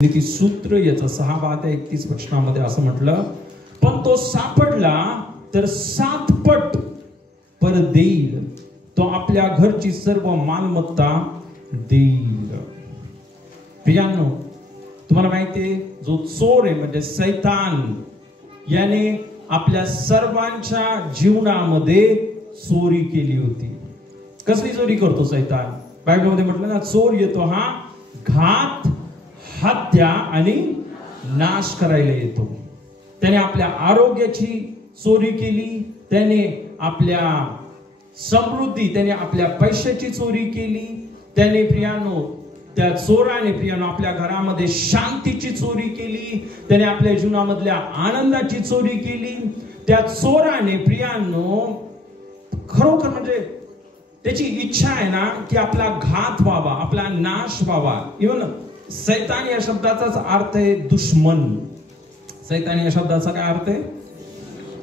नीती सूत्र याचा 6:31 वचनामध्ये असं म्हटलं, पण तो सापडला तर 7 पट परत देईल, तो आपल्या घरची सर्व मालमत्ता देईल. प्रियांनो, तुम्हाला माहितीये जो चोर आहे म्हणजे सैतान, याने आपल्या सर्वांच्या जीवनामध्ये चोरी केली होती. कसली चोरी करतो सैतान? बायबलमध्ये म्हटलं ना, चोर येतो हा घात, हत्या आणि नाश करायला येतो. त्याने आपल्या आरोग्याची चोरी केली, त्याने आपल्या समृद्धी, त्याने आपल्या पैशाची चोरी केली, त्याने प्रियानो त्या चोराने प्रियानो आपल्या घरामध्ये शांतीची चोरी केली, त्याने आपल्या जीवनामधल्या आनंदाची चोरी केली. त्या चोराने प्रियानो खरोखर म्हणजे त्याची इच्छा आहे ना की आपला घात व्हावा, आपला नाश व्हावा. इव्हन सैतान या शब्दाचाच अर्थ आहे दुश्मन. सैतान या शब्दाचा काय अर्थ आहे?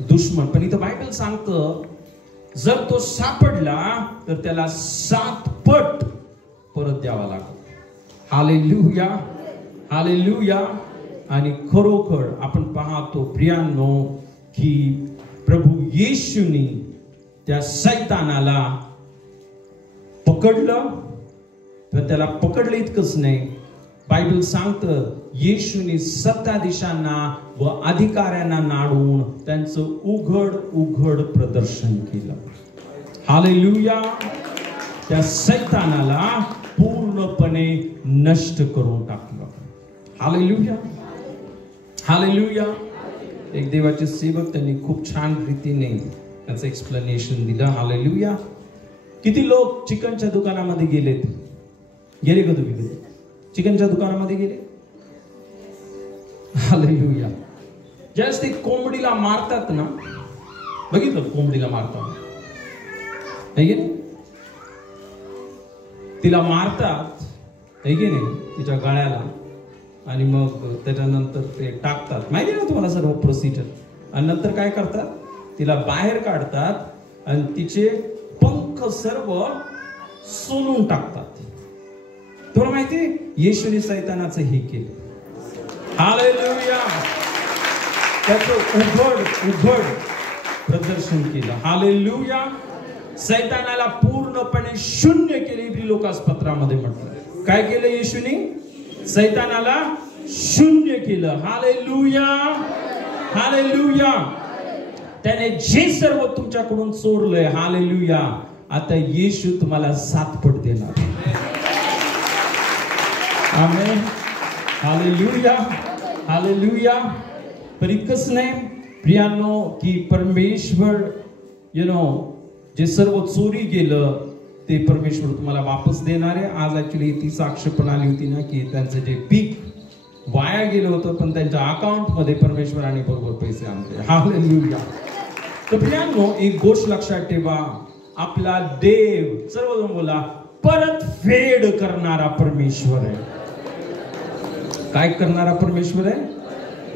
दुश्मन. पण इथं बायबल सांगतं, जर तो सापडला तर त्याला 7 पट परत द्यावा लागतो. Hallelujah, hallelujah. आणि खरोखर आपण पाहतो प्रियांनो की प्रभू येशूनी त्या सैतानाला पकडलं. तर त्याला पकडलं इतकंच नाही, बायबल सांगतं येशूने सत्ताधीशांना व अधिकाऱ्यांना नाडून त्यांचं उघड उघड प्रदर्शन केलं. हालेलुया. त्या सैतानाला पूर्णपणे नष्ट करून टाकलं. Hallelujah, hallelujah. एक देवाचे सेवक त्यांनी खूप छान रीतीने त्याचं एक्सप्लेनेशन दिलं. हालेलुया. किती लोक चिकनच्या दुकानामध्ये गेले का तुम्ही? चिकनच्या दुकानामध्ये गेले? हालेलुया. ज्यावेळेस ते कोंबडीला मारतात ना, बघितलं कोंबडीला मारतात, तिला मारतात है की नाही, तिच्या गळ्याला, आणि मग त्याच्यानंतर ते टाकतात. माहिती ना तुम्हाला सर्व प्रोसिजर. आणि नंतर काय करतात? तिला बाहेर काढतात आणि तिचे पंख सर्व सोलून टाकतात. तुम्हाला माहिती येशूने सैतानाचं हे केलं. हालेलुया. त्याचं उघड उघड प्रदर्शन केलं. हालेलुया. सैतानाला पूर्णपणे शून्य केले. लोकास पत्रामध्ये म्हटलं काय केलं येशूने? सैतानाला शून्य केलं. Hallelujah, hallelujah. त्याने जे सर्व तुमच्याकडून चोरलंय, हालेलुया, आता येशू तुम्हाला 7 पट देणार. आमेन. हालेलुया, हालेलुया. पण इतकंच नाही प्रियांनो की परमेश्वर जे सर्व चोरी गेलं ते परमेश्वर तुम्हाला वापस देणार आहे. आज ऍक्च्युली ती साक्ष पण आली होती ना की त्यांचं जे पीक वाया गेलं होतं, पण त्यांच्या अकाउंट मध्ये परमेश्वराने बरोबर पैसे आणले. हालेलुया. तर प्रियांनो एक गोष्ट लक्षात ठेवा, आपला देव सर्वजण बोला परत फेड करणारा परमेश्वर आहे. काय करणारा परमेश्वर आहे?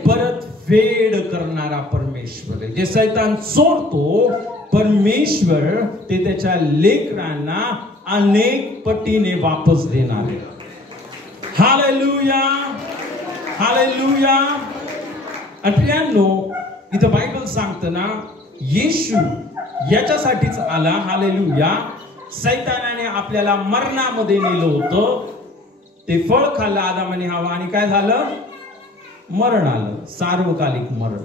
परत फेड करणारा परमेश्वर आहे. जे सैतान चोरतो, परमेश्वर ते त्याच्या लेकरांना अनेक पटीने वापस देणार आहे. हालेलुया, हालेलुया. प्रियांनो इथं बायबल सांगतं ना, येशू याच्यासाठीच आला. हालेलुया. सैतानाने आपल्याला मरणामध्ये नेलं होतं. ते फळ खाल्लं आदाम आणि हवा आणि काय झालं? मरण आलं, सार्वकालिक मरण.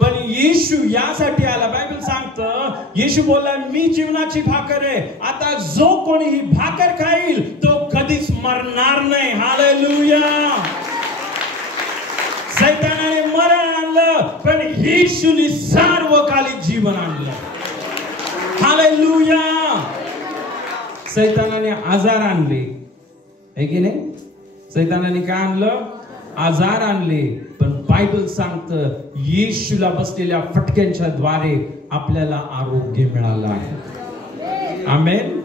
पण येशू यासाठी आला. बायबल सांगतं येशू बोलला, मी जीवनाची भाकर आहे. आता जो कोणी ही भाकर खाईल तो कधीच मरणार नाही. हालेलुया. सैतानाने मरण आणलं, पण येशूने सार्वकालिक जीवन आणलं. हालेलुया. सैतानाने आजार आणले है की नाही? सैतानाने काय आणलं? आजार आणले. पण बायबल सांगतं येशूला बसलेल्या फटक्यांच्या द्वारे आपल्याला आरोग्य मिळालं आहे. आमेन.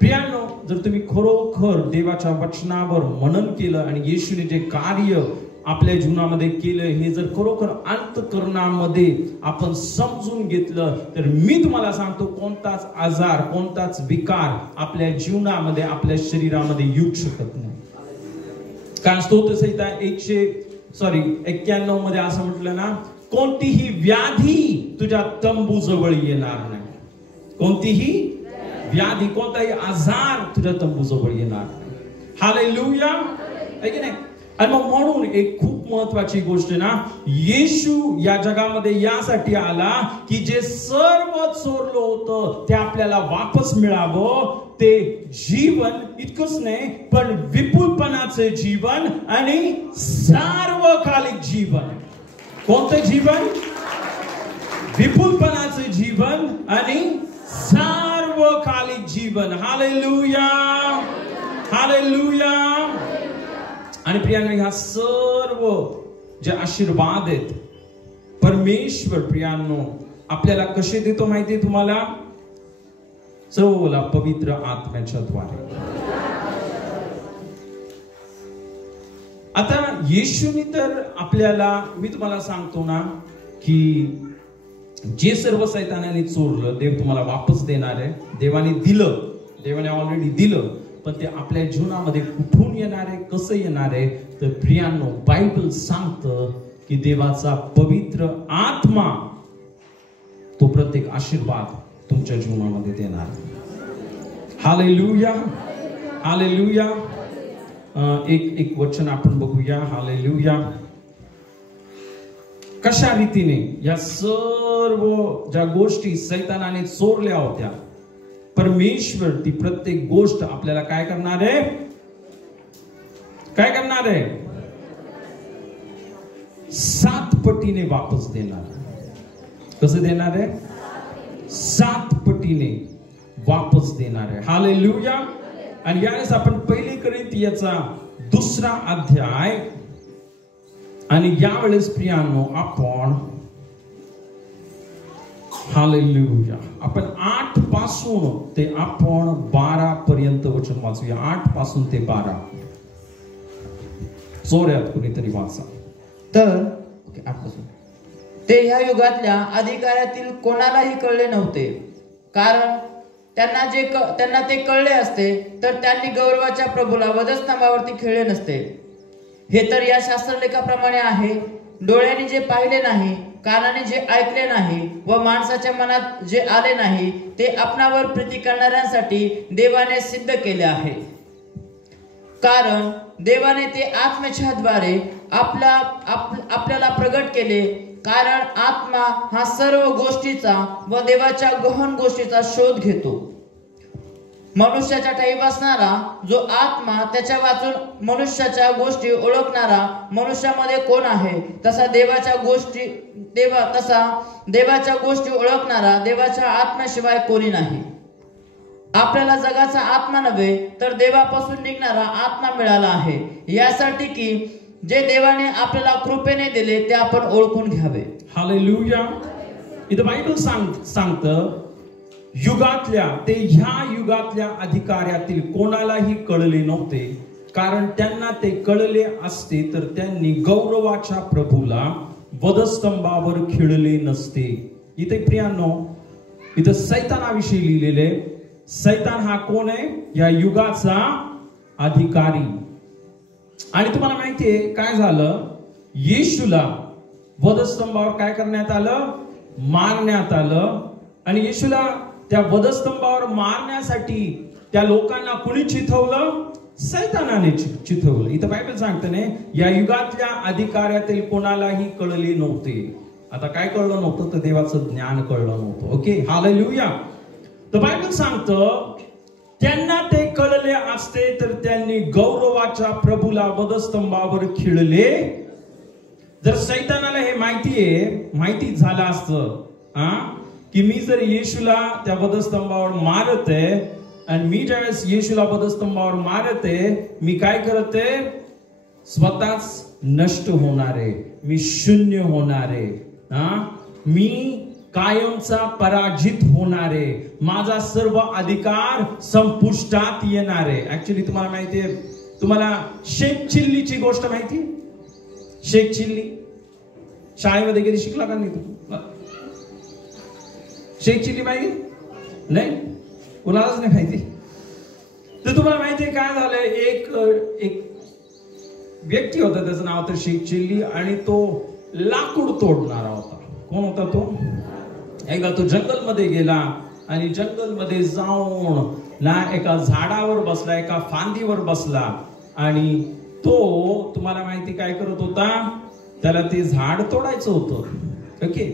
प्रियांनो, जर तुम्ही खरोखर देवाच्या वचनावर मनन केलं आणि येशूने जे कार्य आपल्या जीवनामध्ये केलं हे जर खरोखर अंतःकरणामध्ये आपण समजून घेतलं, तर मी तुम्हाला सांगतो कोणताच आजार, कोणताच विकार आपल्या जीवनामध्ये, आपल्या शरीरामध्ये येऊ शकत नाही. कारण स्तोत्रसंहिता 91 मध्ये असं म्हटलं ना, कोणतीही व्याधी तुझ्या तंबू जवळ येणार नाही. कोणतीही व्याधी, कोणताही आजार तुझ्या तंबू जवळ येणार नाही. हालेलुया, आहे की नाही? आणि मग म्हणून एक खूप महत्वाची गोष्ट ना, येशू या जगामध्ये यासाठी आला की जे सर्व चोरलं होतं ते आपल्याला वापस मिळावं. ते जीवन इतकंच नाही, पण विपुलपणाचे जीवन आणि सार्वकालिक जीवन. कोणतं जीवन? विपुलपणाचे जीवन आणि सार्वकालिक जीवन. Hallelujah, hallelujah. आणि प्रियांनो, ह्या सर्व जे आशीर्वाद आहेत परमेश्वर प्रियांनो आपल्याला कसे देतो माहिती तुम्हाला? सर्वला पवित्र आत्म्याच्या द्वारे. आता येशूनी तर आपल्याला, मी तुम्हाला सांगतो ना, की जे सर्व सैतानाने चोरलं देव तुम्हाला वापस देणार आहे. देवाने दिलं, देवाने ऑलरेडी दिलं, पण ते आपल्या जीवनामध्ये कुठून येणार आहे, कसं येणार आहे? तर प्रियांनो, बायबल सांगतं की देवाचा पवित्र आत्मा तो प्रत्येक आशीर्वाद तुमच्या जीवनामध्ये देणार. Hallelujah, hallelujah. एक वचन आपण बघूया. हालेलुया. कशा रीतीने या सर्व ज्या गोष्टी सैतानाने चोरल्या होत्या, परमेश्वर ती प्रत्येक गोष्ट आपल्याला काय करणार आहे? काय करणार आहे? 7 पटीने वापस देणार. कसं देणार आहे? 7 पटीने वापस देणार आहे. हालेलुया. आणि यावेळेस आपण 1 कोरिंथियाचा 2 अध्याय, आणि यावेळेस प्रियांनो आपण हालेलुया आपण 8 पासून ते आपण 12 पर्यंत वचन वाचूया. 8 पासून ते 12 जोरात कोणीतरी वाचा. तर 8 पासून, ते ह्या युगातल्या अधिकाऱ्यातील कोणालाही कळले नव्हते, कारण त्यांना ते कळले असते तर त्यांनी गौरवाच्या प्रभूला वधस्तंभावरती खेळले नसते. हे तर या शास्त्रलेखाप्रमाणे आहे, डोळ्याने जे पाहिले नाही, कानाने जे ऐकले नाही व माणसाच्या मनात जे आले नाही, ते आपणावर प्रीती करणाऱ्यांसाठी देवाने सिद्ध केले आहे. कारण देवाने ते आत्म्याच्या द्वारे आपल्याला प्रगट केले. कारण आत्मा हा सर्व गोष्टीचा व देवाच्या गहन गोष्टीचा शोध घेतो. मनुष्याच्या ठायी बसणारा जो आत्मा त्याच्या वाचून मनुष्याच्या गोष्टी ओळखणारा मनुष्यामध्ये कोण आहे? तसा देवाच्या गोष्टी ओळखणारा देवाच्या आत्म्याशिवाय कोणी नाही. आपल्याला जगाचा आत्मा नव्हे तर देवापासून निघणारा आत्मा मिळाला आहे, यासाठी की जे देवाने आपल्याला कृपेने दिले ते आपण ओळखून घ्यावे. हालेलुया. इथं बायबल सांगतं युगातल्या ते ह्या युगातल्या अधिकाऱ्यातील कोणालाही कळले नव्हते, कारण त्यांना ते कळले असते तर त्यांनी गौरवाच्या प्रभूला वधस्तंभावर खिळले नसते. इथे प्रियांनो, इथं सैतानाविषयी लिहिलेले. सैतान हा कोण आहे? या युगाचा अधिकारी. आणि तुम्हाला माहितीये काय झालं? येशूला वधस्तंभावर काय करण्यात आलं? मारण्यात आलं. आणि येशूला त्या वधस्तंभावर मारण्यासाठी त्या लोकांना कुणी चिथवलं? सैतानाने चिथवलं. इथं बायबल सांगते ना, या युगातल्या अधिकाऱ्यातील कोणालाही कळले नव्हते. आता काय कळलं नव्हतं? तर देवाचं ज्ञान कळलं नव्हतं. Okay, hallelujah. तर बायबल सांगतं त्यांना ते कळले असते तर त्यांनी गौरवाच्या प्रभूला वधस्तंभावर खिळले. जर सैतानाला हे माहिती झालं असतं की मी जर येशूला त्या वधस्तंभावर मारते, आणि मी ज्यावेळेस येशूला वधस्तंभावर मारते, मी काय करते? स्वतःच नष्ट होणारे, मी शून्य होणारे, मी कायमचा पराजित होणारे, माझा सर्व अधिकार संपुष्टात येणारे. ऍक्च्युली तुम्हाला माहितीये, तुम्हाला शेख चिल्लीची गोष्ट माहिती? शेख चिल्ली शाळेमध्ये कधी शिकला का नाही तू? शेख चिल्ली माहिती नाही? कुणालाच नाही माहिती? तर तुम्हाला माहितीये काय झालंय? एक व्यक्ती होता, त्याचं नाव होतं शेख चिल्ली, आणि तो लाकूड तोडणारा होता. कोण होता तो? एकदा तो जंगलमध्ये गेला आणि जंगलमध्ये जाऊन ना एका झाडावर बसला, एका फांदीवर बसला, आणि तो तुम्हाला माहिती काय करत होता? त्याला ते झाड तोडायचं होतं. ओके.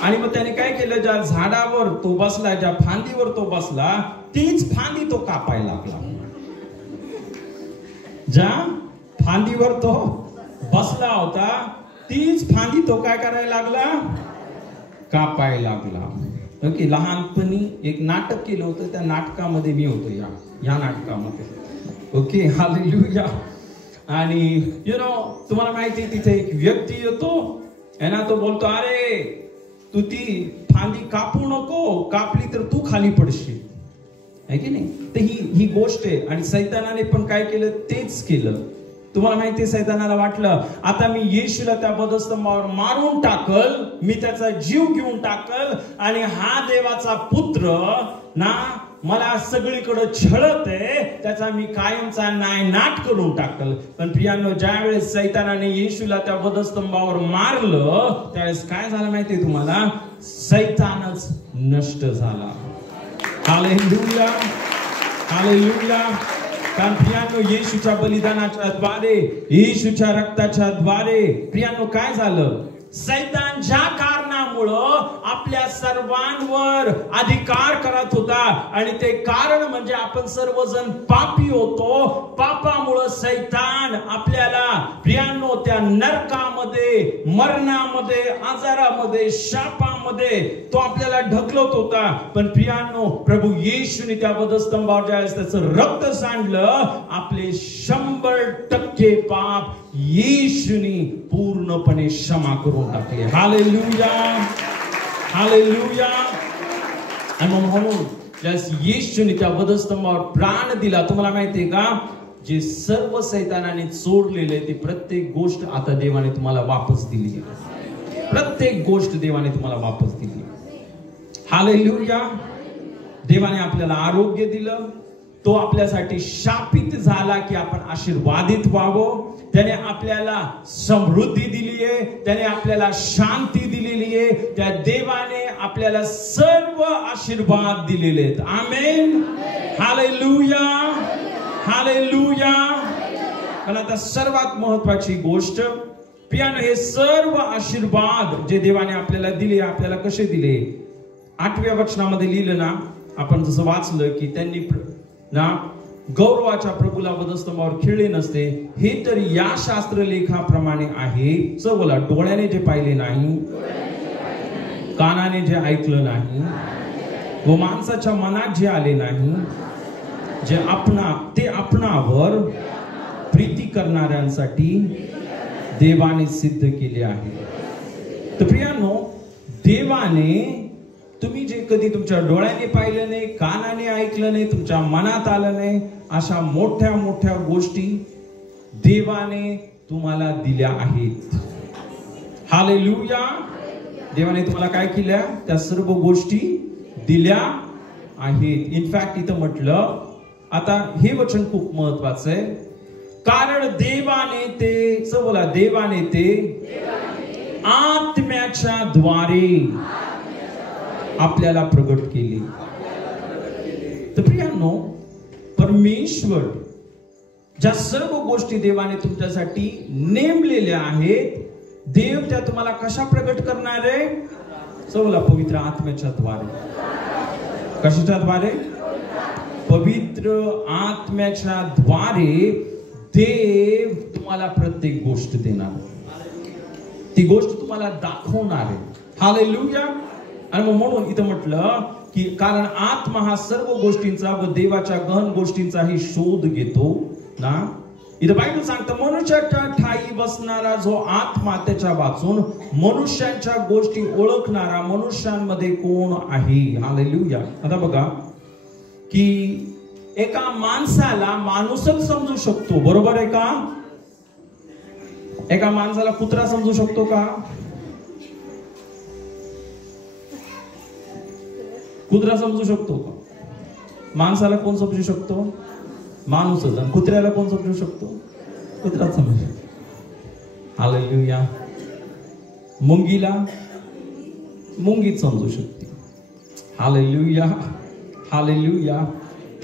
आणि मग त्याने काय केलं? ज्या झाडावर तो बसला, ज्या फांदीवर तो बसला, तीच फांदी तो कापायला लागला. ज्या फांदीवर तो बसला होता तीच फांदी तो काय करायला लागला? कापायला लागला. ओके. लहानपणी एक नाटक केलं होतं, त्या नाटकामध्ये मी होतो, या नाटकामध्ये. ओके. हालेलुया. आणि तुम्हाला माहिती तिथे एक व्यक्ती येतो आहे ना, तो बोलतो, अरे तू ती फांदी कापू नको, कापली तर तू खाली पडशील, आहे की नाही? तर ही गोष्ट आहे. आणि सैतानाने पण काय केलं? तेच केलं. तुम्हाला माहिती आहे, सैतानाला वाटलं आता मी येशूला त्या बधस्तंभावर मारून टाकल, मी त्याचा जीव घेऊन टाकल, आणि हा देवाचा पुत्र ना मला सगळीकडे छळत आहे, त्याचा मी कायमचा नायनाट करून टाकल. पण प्रियांनो, ज्या वेळेस सैतानाने येशूला त्या बधस्तंभावर मारलं, त्यावेळेस काय झालं माहितीये तुम्हाला? सैतानच नष्ट झाला. Hallelujah, hallelujah. कारण प्रियांनो, येशूच्या बलिदानाच्या द्वारे, येशूच्या रक्ताच्या द्वारे प्रियांनो काय झालं? सैतान ज्या कारणामुळं आपल्या सर्वांवर अधिकार करत होता, आणि ते कारण म्हणजे आपण सर्वजण पापी होतो. पापामुळं सैतान आपल्याला प्रियांनो त्या नरकामध्ये, मरणामध्ये, आजारामध्ये, शापामध्ये तो आपल्याला ढकलत होता. पण प्रियांनो, प्रभू येशूने त्या वधस्तंभावर ज्यावेळेस त्याचं रक्त सांडलं, आपले 100% पाप येशूने पूर्णपणे क्षमा करून टाकले. Hallelujah, hallelujah. आणि म्हणून येशूने त्या वधस्तंभावर प्राण दिला. तुम्हाला माहितीये का? जे सर्व सैतानाने चोरलेले ते प्रत्येक गोष्ट आता देवाने तुम्हाला वापस दिली. प्रत्येक गोष्ट देवाने तुम्हाला वापस दिली. हालेलुया. देवाने आपल्याला आरोग्य दिलं. तो आपल्यासाठी शापित झाला की आपण आशीर्वादित व्हावं. त्याने आपल्याला समृद्धी दिली आहे, त्याने आपल्याला शांती दिलेली आहे. त्या देवाने आपल्याला सर्व आशीर्वाद दिलेले आहेत. आमेन, हालेलुया, हालेलुया. पण आता सर्वात महत्वाची गोष्ट, प्रियानो, हे सर्व आशीर्वाद जे देवाने आपल्याला दिले, आपल्याला कसे दिले? 8व्या वचनामध्ये लिहिलं ना, आपण जसं वाचलं की त्यांनी ना गौरवाच्या प्रभूला वधस्तंभावर खिळले नसते, हे तर या शास्त्रलेखाप्रमाणे आहे. सर्वला डोळ्याने जे पाहिले नाही, कानाने जे ऐकलं नाही, व माणसाच्या मनात जे आले नाही, जे ते आपणावर प्रीती करणाऱ्यांसाठी देवाने सिद्ध केले आहे. तर प्रियांनो, देवाने तुम्ही जे कधी तुमच्या डोळ्याने पाहिलं नाही, कानाने ऐकलं नाही, तुमच्या मनात आलं नाही, अशा मोठ्या मोठ्या गोष्टी देवाने तुम्हाला दिल्या आहेत. हालेलुया. देवाने तुम्हाला काय केल्या? त्या सर्व गोष्टी दिल्या आहेत. इनफॅक्ट इथं म्हटलं, आता हे वचन खूप महत्वाचं आहे, कारण देवाने ते आत्म्याच्या द्वारे आपल्याला प्रगट केले. तर प्रियांनो, परमेश्वर ज्या सर्व गोष्टी देवाने तुमच्यासाठी नेमलेल्या आहेत, देव त्या तुम्हाला कशा प्रगट करणार आहे? पवित्र आत्म्याच्या द्वारे. कशाच्या द्वारे? पवित्र आत्म्याच्या द्वारे देव तुम्हाला प्रत्येक गोष्ट देणार, ती गोष्ट तुम्हाला दाखवणार आहे. हालेलुया. आणि मग म्हणून इथं म्हटलं की कारण आत्मा हा सर्व गोष्टींचा व देवाच्या गहन गोष्टींचाही शोध घेतो ना. इथं बायबल सांगतं, मनुष्याच्या ठाई बसणारा जो आत्मा त्याच्या वाचून मनुष्यांच्या गोष्टी ओळखणारा मनुष्यांमध्ये कोण आहे? हालेलुया. आता बघा की एका माणसाला माणूसच समजू शकतो, बरोबर आहे का? एका माणसाला कुत्रा समजू शकतो का? कुत्रा समजू शकतो का? माणसाला कोण समजू शकतो? माणूसच. आणि कुत्र्याला कोण समजू शकतो? कुत्रा समजू शकतो. हालेलुया. मुंगीला मुंगीच समजू शकते. Hallelujah, hallelujah.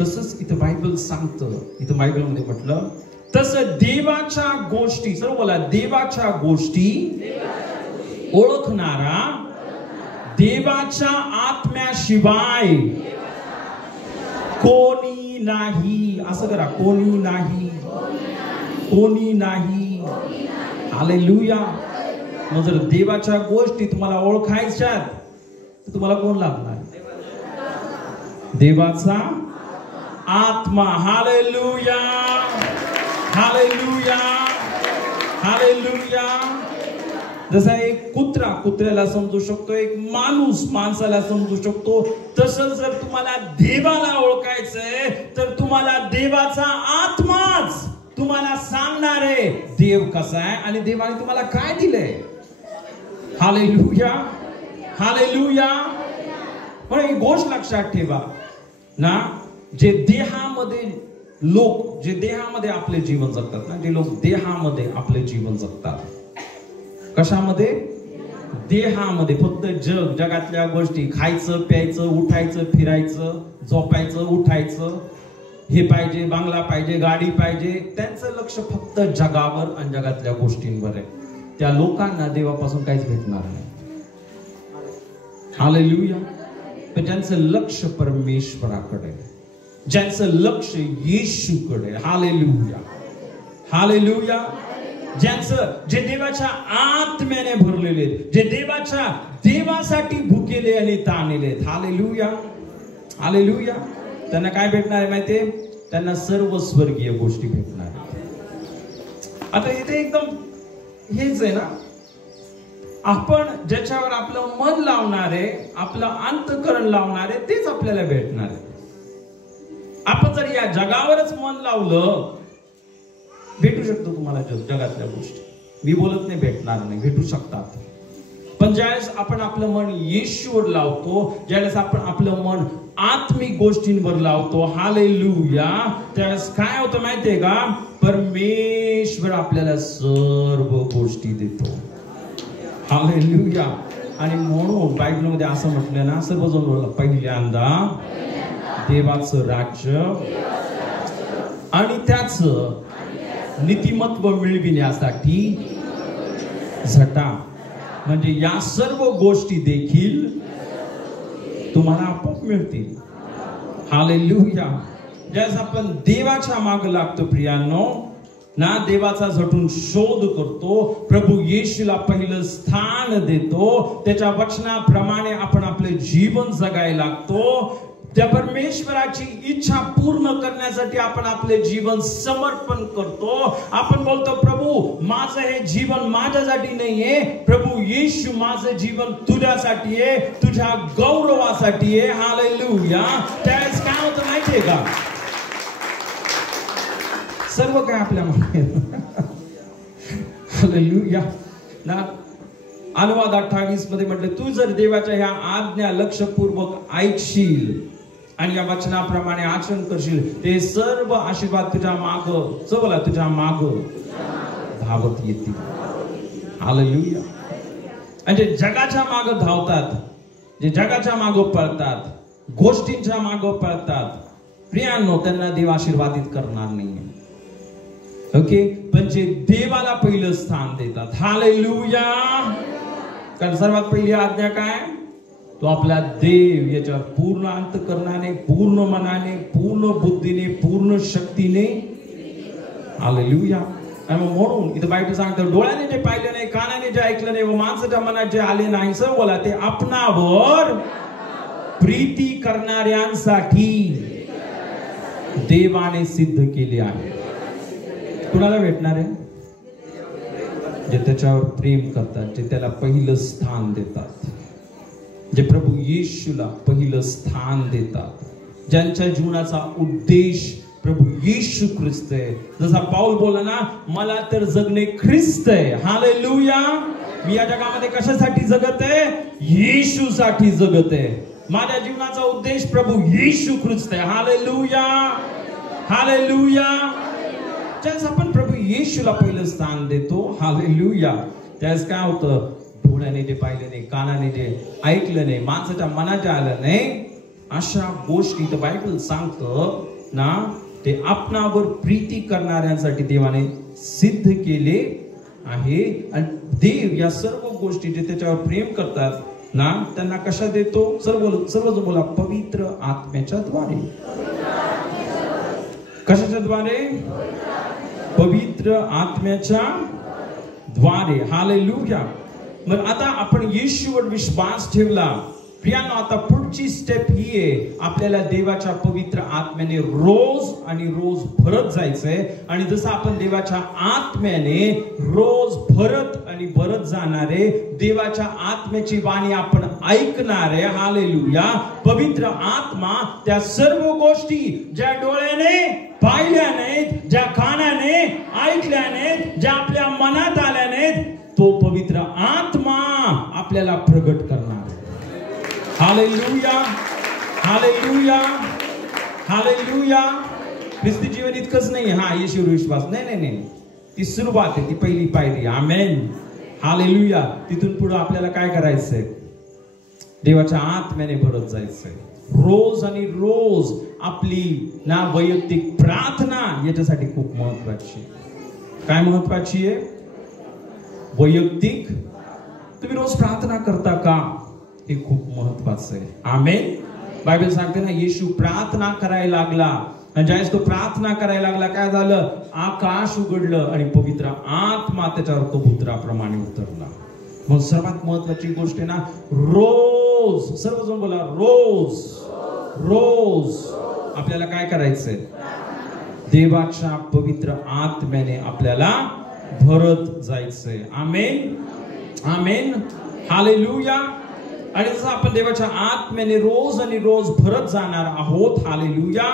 तसंच इथं बायबल सांगतं, इथं बायबलमध्ये म्हटलं तसं देवाच्या गोष्टी, सर्व बोला, देवाच्या गोष्टी ओळखणारा देवाच्या आत्म्याशिवाय कोणी नाही. असं करा, कोणी नाही, कोणी नाही. हालेलुया. मग जर देवाच्या गोष्टी तुम्हाला ओळखायच्यात तर तुम्हाला कोण लागणार? देवाचा आत्मा. Hallelujah, hallelujah, hallelujah. जसा एक कुत्रा कुत्र्याला समजू शकतो, एक माणूस माणसाला समजू शकतो, तसं जर तुम्हाला देवाला ओळखायचंय तर तुम्हाला देवाचा आत्माच तुम्हाला सांगणार आहे देव कसा आहे आणि देवाने तुम्हाला काय दिलंय. हालेलुया, हालेलुया. पण एक गोष्ट लक्षात ठेवा ना, जे देहामध्ये लोक, जे देहामध्ये आपले जीवन जगतात ना, जे लोक देहामध्ये आपले जीवन जगतात, कशामध्ये? देहामध्ये. फक्त जगातल्या गोष्टी, खायचं प्यायचं उठायचं फिरायचं झोपायचं उठायचं, हे पाहिजे, बांगला पाहिजे, गाडी पाहिजे, त्यांचं लक्ष फक्त जगावर आणि जगातल्या गोष्टींवर आहे. त्या लोकांना देवापासून काहीच भेटणार नाही. हालेलुया. पण ज्यांचं लक्ष परमेश्वराकडे, ज्यांचं लक्ष येशूकडे, हालेलुया, हालेलुया, ज्यांचं, जे देवाच्या आत्म्याने भरलेले, जे देवासाठी भुकेले आणि ताणलेले, हालेलुया, हालेलुया, त्यांना काय भेटणार आहे माहितीये? त्यांना सर्व स्वर्गीय गोष्टी भेटणार. आता इथे एकदम हेच आहे ना, आपण ज्याच्यावर आपलं मन लावणार आहे, आपलं अंतःकरण लावणार आहे, तेच आपल्याला भेटणार आहे. आपण जर या जगावरच मन लावलं, भेटू शकतो तुम्हाला जगातल्या गोष्टी. मी बोलत नाही भेटणार नाही, भेटू शकतात. पण ज्यावेळेस आपण आपलं मन येशूवर लावतो, ज्यावेळेस आपण आपलं मन आत्मिक गोष्टींवर लावतो, हालेलुया, त्यावेळेस काय होतं माहितीये का? परमेश्वर आपल्याला सर्व गोष्टी देतो. हालेलुया. आणि म्हणून बायबलमध्ये असं म्हटलं ना, सर्वजण पहिल्यांदा देवाचं राज्य आणि त्याचं नीतिमत्व मिळविण्यासाठी झटा. म्हणजे या सर्व गोष्टी देखील तुम्हाला आपोआप मिळतील. हालेलुया. ज्यावेळेस आपण देवाच्या मागे लागतो प्रियांनो ना, देवाचा झटून शोध करतो, प्रभू येशूला पहिलं स्थान देतो, त्याच्या वचनाप्रमाणे आपण आपले जीवन जगायला लागतो, त्या परमेश्वराची इच्छा पूर्ण करण्यासाठी आपण आपले जीवन समर्पण करतो. आपण बोलतो, प्रभू माझं हे जीवन माझ्यासाठी नाहीये, प्रभू येशू माझं जीवन तुझ्यासाठी आहे, तुझ्या गौरवासाठी आहे. हालेलुया. त्यावेळेस काय होतं माहितीये का? सर्व काय आपल्या मागे. हालेलुया ना. अनुवाद 28 मध्ये म्हटलं, तू जर देवाच्या ह्या आज्ञा लक्षपूर्वक ऐकशील आणि या वचनाप्रमाणे आचरण करशील, ते सर्व आशीर्वाद तुझ्या माग, बोला, तुझ्या माग धावत येतील. हालेलुया. आणि जे जगाच्या माग धावतात, जे जगाच्या माग पळतात, गोष्टींच्या माग पळतात, प्रियांनो, त्यांना देव आशीर्वादित करणार नाही. ओके. पण जे देवाला पहिलं स्थान देतात, हालेलुया. कारण सर्वात पहिली आज्ञा काय? तो आपला देव याच्यावर पूर्ण अंतःकरणाने, पूर्ण मनाने, पूर्ण बुद्धीने, पूर्ण शक्तीने. हालेलुया. आणि म्हणून इथं बायबल सांगतं, डोळ्याने जे पाहिलं नाही, कानाने जे ऐकलं नाही व माणसाच्या मनात जे आले नाही, सर्व बोला, ते आपणावर प्रीती करणाऱ्यांसाठी देवाने सिद्ध केले आहे. कुणाला भेटणार आहे? जे त्याच्यावर प्रेम करतात, जे त्याला पहिलं स्थान देतात, जे प्रभू येशूला पहिलं स्थान देतात, ज्यांच्या जीवनाचा उद्देश प्रभू येशू ख्रिस्त आहे. जसा पाऊल बोलला ना, मला तर जगणे ख्रिस्त आहे. हालेलुया. मी या जगामध्ये कशासाठी जगत आहे? येशूसाठी जगत आहे. माझ्या जीवनाचा उद्देश प्रभू येशू ख्रिस्त आहे. Hallelujah, hallelujah. ज्यावेळेस आपण प्रभू येशूला पहिलं स्थान देतो. हालेलुया. त्यास काय होतं, डोळ्याने ते पाहिलं नाही, कानाने ते ऐकलं नाही, माणसाच्या मनाच्या आलं नाही, अशा गोष्टी तर बायबल सांगतं ना, ते आपणावर प्रीती करणाऱ्यांसाठी देवाने सिद्ध केले आहे. आणि देव या सर्व गोष्टी जे त्याच्यावर प्रेम करतात ना, त्यांना कशा देतो, सर्वजण बोला, पवित्र आत्म्याच्या द्वारे. कशाच्या द्वारे? पवित्र आत्म्याच्या द्वारे. हालेलुया. मग आता आपण येशूवर विश्वास ठेवला. प्रियानो, आता पुढची स्टेप ही आहे, आपल्याला देवाच्या पवित्र आत्म्याने रोज आणि रोज भरत जायचंय. आणि जसं आपण देवाच्या आत्म्याने रोज भरत आणि भरत जाणारे, देवाच्या आत्म्याची वाणी आपण ऐकणारे. हालेलुया. पवित्र आत्मा त्या सर्व गोष्टी ज्या डोळ्याने पाहिल्या नाहीत, ज्या कानाने ऐकल्या नाहीत, ज्या आपल्या मनात आल्या नाहीत, तो पवित्र आत्मा आपल्याला प्रगट करणार. हालेलुया. हालेलुया. हालेलुया. ख्रिस्ती जीवन इतकंच नाही हा येशूवर विश्वास, नाही नाही नाही, ती सुरुवात आहे, ती पहिली पायरी. आमेन. हालेलुया. तिथून पुढे आपल्याला काय करायचंय, देवाच्या आत्म्याने भरत जायचंय. रोज आणि रोज आपली ना वैयक्तिक प्रार्थना याच्यासाठी खूप महत्वाची. काय महत्वाची आहे? वैयक्तिक. तुम्ही रोज प्रार्थना करता का? हे खूप महत्वाचं आहे. आमेन. बायबल सांगते ना, येशू प्रार्थना करायला लागला, आणि ज्यावेळेस तो प्रार्थना करायला लागला, काय झालं, आकाश उघडलं आणि पवित्र आत्मा त्याच्यावर तो पुत्राप्रमाणे उतरला. मग सर्वात महत्वाची गोष्ट आहे ना, रोज, सर्वजण बोला, रोज रोज आपल्याला काय करायचंय, देवाच्या पवित्र आत्म्याने आपल्याला भरत जायचंय. आमेन. आमेन. हालेलुया. आणि जसं आपण देवाच्या आत्म्याने रोज आणि रोज भरत जाणार आहोत, हालेलुया,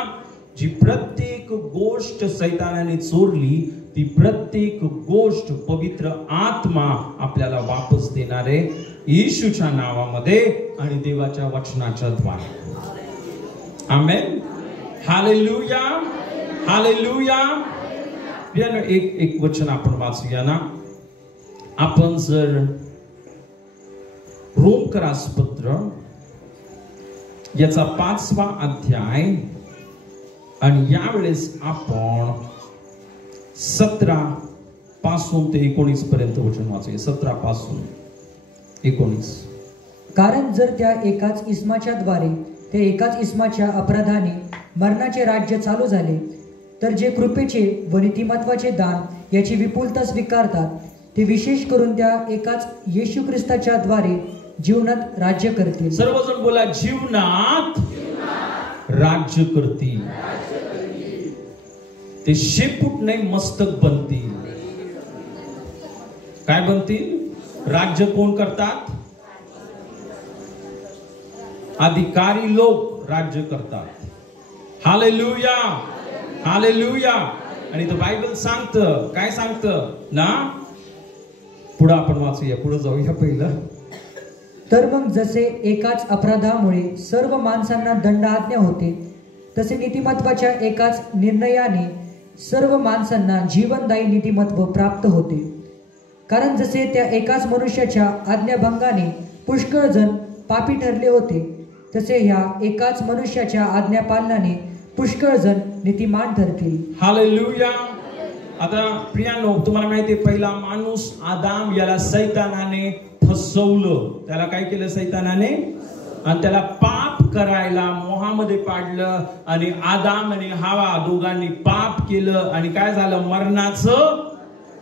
जी प्रत्येक गोष्ट सैतानाने चोरली, ती प्रत्येक गोष्ट पवित्र आत्मा आपल्याला वापस देणार आहे, येशूच्या नावामध्ये आणि देवाच्या वचनाच्या द्वारे. आमेन. हालेलुया. हालेलुया. एक वचन आपण वाचूया ना. आपण जर रोमकरास पत्र याचा 5वा अध्याय, आणि यावेळेस आपण 17 पासून ते 19 पर्यंत वचन वाचूया. 17 पासून 19. कारण जर त्या एकाच इस्माच्या द्वारे, ते एकाच इस्माच्या अपराधाने मरणाचे राज्य चालू झाले, तर जे कृपेचे व नीतिमत्वाचे दान याची विपुलता स्वीकारतात, ते विशेष करून त्या एकाच येशू ख्रिस्ताच्या द्वारे जीवनात राज्य करतील. सर्वजण बोला, जीवनात राज्य करतील. ते शेपूट नाही, मस्तक बनतील. काय बनतील? राज्य कोण करतात? अधिकारी लोक राज्य करतात. हालेलुया. हालेलुया. आणि तो बायबल सांगतं, काय सांगतं ना, पुढे आपण वाचूया, पुढे जाऊया. पहिलं, तर मग जसे एकाच अपराधामुळे सर्व माणसांना दंडाज्ञा होते, तसे नीतिमत्वाच्या एकाच निर्णयाने सर्व माणसांना जीवनदायी नीतिमत्व प्राप्त होते. कारण जसे त्या एकाच मनुष्याच्या आज्ञाभंगाने पुष्कळ जण पापी ठरले होते, तसे ह्या एकाच मनुष्याच्या आज्ञापालनाने पुष्कळ जण नीतिमान ठरतील. हालेलुया. आता प्रियानो, तुम्हाला माहिती आहे, पहिला माणूस आदाम, याला सैतानाने फसवलं. त्याला काय केलं सैतानाने? आणि त्याला पाप करायला मोहामध्ये पाडलं, आणि आदाम आणि हवा दोघांनी पाप केलं, आणि काय झालं, मरणाचं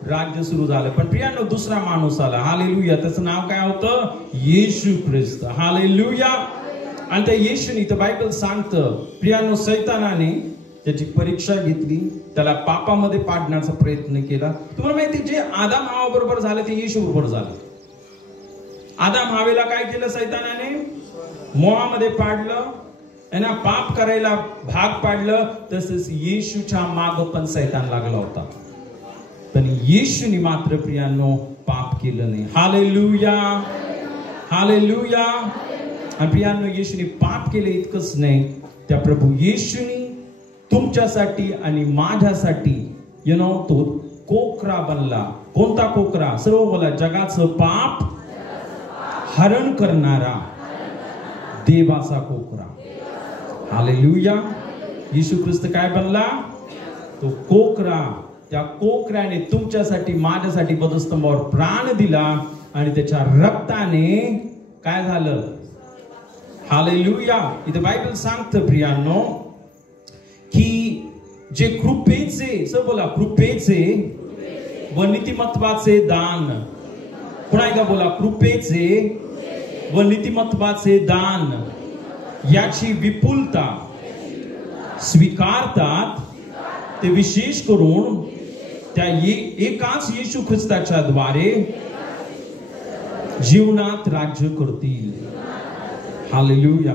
राज्य सुरू झालं. पण प्रियानो, दुसरा माणूस आला. हालेलुया. त्याचं नाव काय होतं? येशू ख्रिस्त. हालेलुया. आणि त्या येशूनी, तर बायबल सांगतं, प्रियानो, सैतानाने त्याची परीक्षा घेतली, त्याला पापामध्ये पाडण्याचा प्रयत्न केला. तुम्हाला माहिती, जे आदाम हवा बरोबर झालं ते येशू बरोबर झालं. आदाम हवेला काय केलं सैतानाने? मोहामध्ये पाडलं, यांना पाप करायला भाग पाडलं. तसंच येशूच्या माग पण सैतान लागला होता, पण येशूनी मात्र प्रियानो पाप केलं नाही. हालेलुया. हालेलुया. आणि प्रियानो, येशूनी पाप केले इतकंच नाही, त्या प्रभू येशूनी तुमच्यासाठी आणि माझ्यासाठी तो कोकरा बनला. कोणता कोकरा? सर्व बोला. जगाचं पाप हरण करणारा देवाचा कोकरा. हालेलुया. येशू ख्रिस्त काय बनला? तो कोकरा. त्या कोकऱ्याने तुमच्यासाठी माझ्यासाठी वधस्तंभावर प्राण दिला आणि त्याच्या रक्ताने काय झालं? हालेलुया. इथे बायबल सांगतं प्रियांनो की जे कृपेचे, सर बोला, कृपेचे व नीतिमत्वाचे दान. पुन्हा एकदा बोला, कृपेचे व नीतिमत्वाचे दान याची विपुलता स्वीकारतात ते विशेष करून त्या एकाच येशू ख्रिस्ताच्या द्वारे जीवनात राज्य करतील. हालेलुया.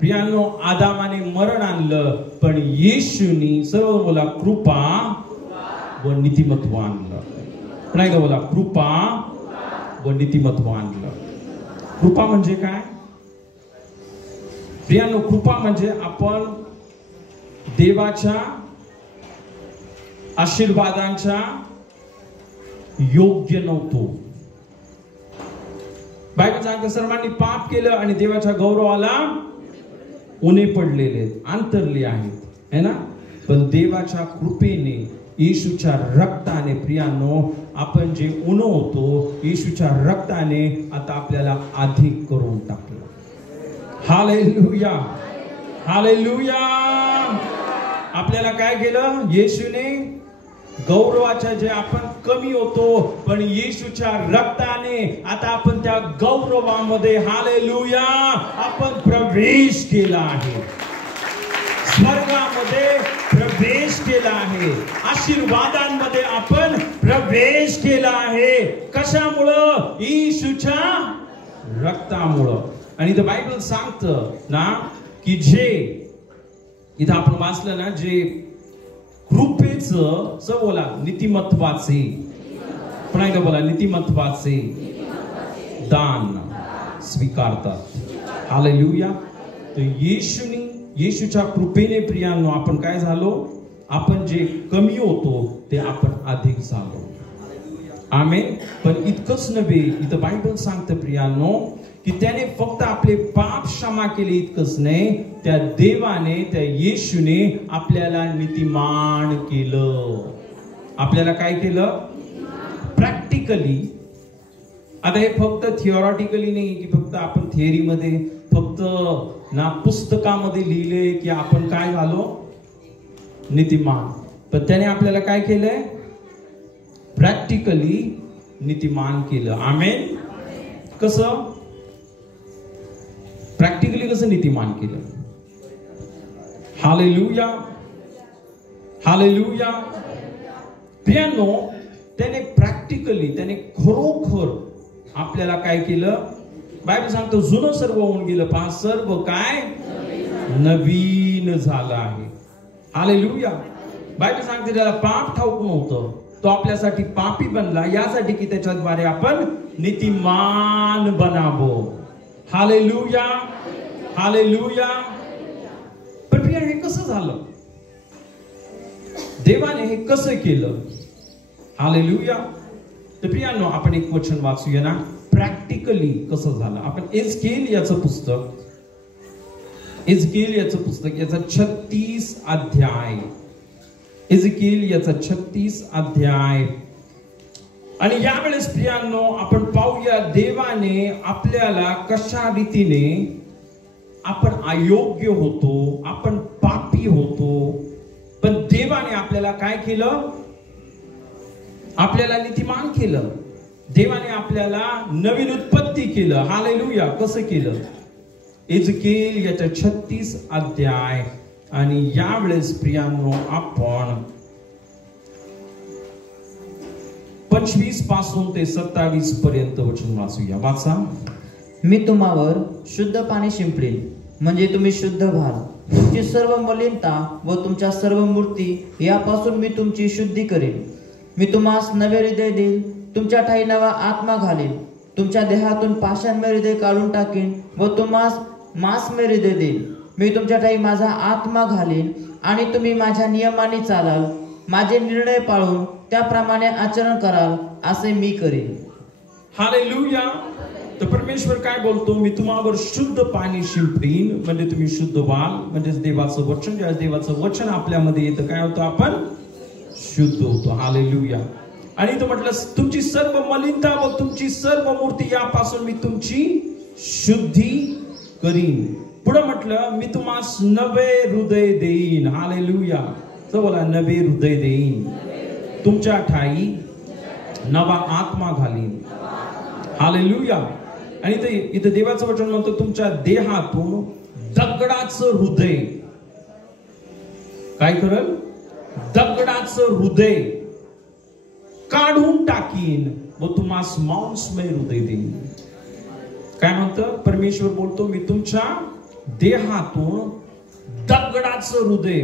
प्रियांनो, आदामाने मरण आणलं पण येशूनी सर्व बोला कृपा व नीतिमत्व आणलं. पुन्हा एकदा बोला, कृपा व नीतिमत्व आणलं. कृपा म्हणजे काय? प्रियांनो, कृपा म्हणजे आपण देवाच्या आशीर्वादांच्या योग्य नव्हतो. बायबल सांगते सर्वांनी पाप केलं आणि देवाच्या गौरवाला उणे पडलेले, अंतरले आहेत, है ना. पण देवाच्या कृपेने, येशूच्या रक्ताने प्रियांनो, आपण जे उण होतो येशूच्या रक्ताने आता आपल्याला अधिक करून टाकलं. हालेलुया. हालेलुया. आपल्याला काय केलं? येशूने गौरवाच्या जे आपण कमी होतो पण येशूच्या रक्ताने आता आपण त्या गौरवामध्ये, हालेलुया, आपण प्रवेश केला आहे. स्वर्गामध्ये प्रवेश केला आहे. आशीर्वादांमध्ये आपण प्रवेश केला आहे. कशामुळं? येशूच्या रक्तामुळं. आणि इथं बायबल सांगतं ना की जे इथं आपण वाचलं ना, जे कृपेचं, स बोला, नीतिमत्वाचे, पुन्हा एकदा बोला, नीतिमत्वाचे दान स्वीकारतात. हालेलुया. तर येशूच्या कृपेने प्रियांनो आपण काय झालो? आपण जे कमी होतो ते आपण अधिक झालो. आमेन. पण इतकंच नव्हे, इथं बायबल सांगतं प्रियांनो की त्याने फक्त आपले पाप क्षमा केले इतकंच नाही, त्या देवाने, त्या येशूने आपल्याला नीतिमान केलं. आपल्याला काय केलं? प्रॅक्टिकली. आता हे फक्त थिओरॉटिकली नाही की फक्त आपण थिअरीमध्ये, फक्त ना पुस्तकामध्ये लिहिले की आपण काय झालो? नीतिमान. पण त्याने आपल्याला काय केलंय? प्रॅक्टिकली नीतिमान केलं. आमेन. कसं? प्रॅक्टिकली कसं नीतिमान केलं? हालेलुया. हालेलुया. प्रियांनो, त्याने प्रॅक्टिकली, त्याने खरोखर आपल्याला काय केलं? बायबल सांगतो जुनं सर्व होऊन गेलं, पहा सर्व काय नवीन झालं आहे. हालेलुया. बायबल सांगते त्याला पाप ठाऊक नव्हतं, तो आपल्यासाठी पापी बनला यासाठी की त्याच्याद्वारे आपण नीतिमान बनावं. हालेलुया. हालेलुया. पण प्रिय, हे कसं झालं? देवाने हे कसं केलं? हालेलुया. तर प्रियांनो, आपण एक वचन वाचूया ना, प्रॅक्टिकली कसं झालं. आपण एजकेल याचं पुस्तक, एजकेल याचं पुस्तक, याचा 36 अध्याय, एजकेल याचा 36 अध्याय. आणि यावेळेस प्रियांनो आपण पाहूया देवाने आपल्याला कशा रीतीने, आपण अयोग्य होतो, आपण पापी होतो, पण देवाने आपल्याला काय केलं? आपल्याला नीतिमान केलं. देवाने आपल्याला नवीन उत्पत्ती केलं. हालेलुया. कसं केलं? एजकेल याचा 36 अध्याय. आणि यावेळेस प्रियांनो आपण 25 पासून ते 27 पर्यंत वचन वाचूया. वाचा. मी तुम्हावर शुद्ध पाणी शिंपडेल, म्हणजे तुम्ही शुद्ध व्हाल. तुमची सर्व मलिनता व तुमच्या सर्व मूर्ती यापासून मी तुमची शुद्धी करेन. मी तुम्हास नवे हृदय देईल, तुमच्या ठाई नवा आत्मा घालेन. तुमच्या देहातून पाषाणमय हृदय काढून टाकेन व तुम्हास मांसमय हृदय देईल. मी तुमच्या ठाई माझा आत्मा घालेन आणि तुम्ही माझ्या नियमाने चालाल. माझे निर्णय पाळून त्याप्रमाणे आचरण कराल असे मी करीन. हालेलुया. तर परमेश्वर काय बोलतो, मी तुम्हावर शुद्ध पाणी शिंपडीन, म्हणजे तुम्ही शुद्ध व्हाल. म्हणजेच देवाचं वचन, ज्या देवाचं वचन आपल्यामध्ये येतं काय होतं, आपण शुद्ध होतो. हालेलुया. आणि तो म्हटलं तुमची सर्व मलिनता व तुमची सर्व मूर्ती यापासून मी तुमची शुद्धी करीन. पुढे म्हटलं मी तुम्हास नवे हृदय देईन. हालेलुया. तो बोला नवे हृदय देईन, तुमच्या ठाई नवा आत्मा घालीन. हालेलुया. आणि इथं देवाचं वचन म्हणतो तुमच्या देहातून दगडाचं हृदय काय करल, दगडाचं हृदय काढून टाकीन व तुम्हास मांसमय हृदय देईन. काय म्हणतं परमेश्वर, बोलतो मी तुमच्या देहातून दगडाचं हृदय.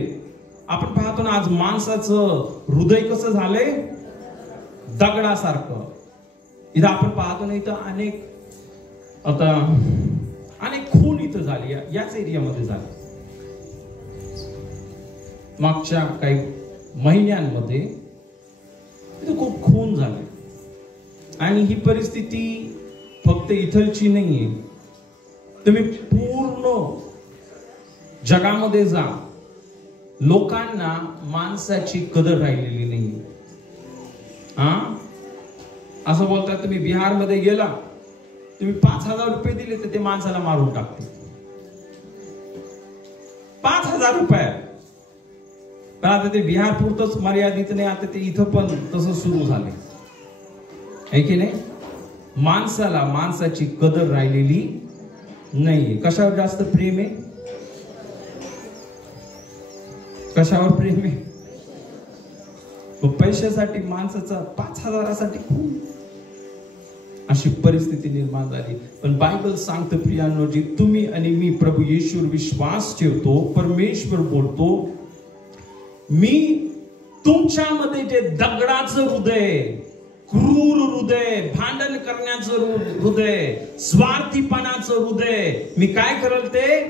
आपण पाहतो ना आज माणसाचं हृदय कसं झालंय, दगडासारखं. इथं आपण पाहतो ना, इथं अनेक खून इथं झाली, याच एरियामध्ये झाली. मागच्या काही महिन्यांमध्ये इथं खूप खून झाले. आणि ही परिस्थिती फक्त इथलची नाहीये. तुम्ही पूर्ण जगामध्ये जा, लोकांना माणसाची कदर राहिलेली नाही. असं बोलतात, तुम्ही बिहारमध्ये गेला, तुम्ही 5,000 रुपये दिले तर ते माणसाला मारून टाकते. 5,000 रुपये. पण आता ते बिहार पुरतच मर्यादित नाही, आता ते इथं पण तसं सुरू झाले आहे की नाही. माणसाला माणसाची कदर राहिलेली नाहीये. कशावर जास्त प्रेम आहे, कशावर प्रेम आहे, पैशासाठी माणसाचा 5,000साठी खून, अशी परिस्थिती निर्माण झाली. पण बायबल सांगतं प्रियांनो, जी तुम्ही आणि मी प्रभू येशूवर विश्वास ठेवतो, परमेश्वर बोलतो मी तुमच्यामध्ये जे दगडाचं हृदय, क्रूर हृदय, भांडण करण्याचं हृदय, स्वार्थीपणाचं हृदय मी काय करेल ते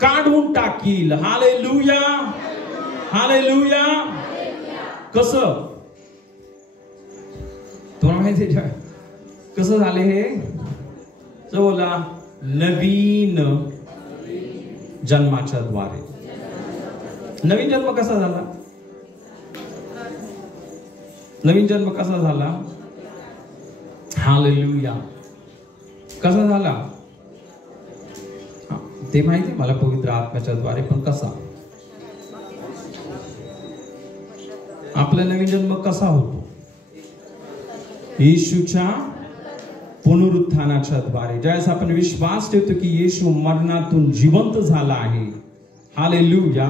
काढून टाकील. हालेलुया. हालेलुया. कसं तुम्हाला माहिती आहे कसं झाले हे, बोला नवीन जन्माच्या द्वारे. नवीन जन्म कसा झाला, नवीन जन्म कसा झाला, हालेलुया, कसा झाला ते माहिती मला, पवित्र आत्म्याच्या द्वारे. पण कसा आपला नवीन जन्म कसा होतो, येशूच्या पुनरुत्थानाच्या द्वारे. ज्यावेळेस आपण विश्वास ठेवतो की येशू मरणातून जिवंत झाला आहे, हालेलुया,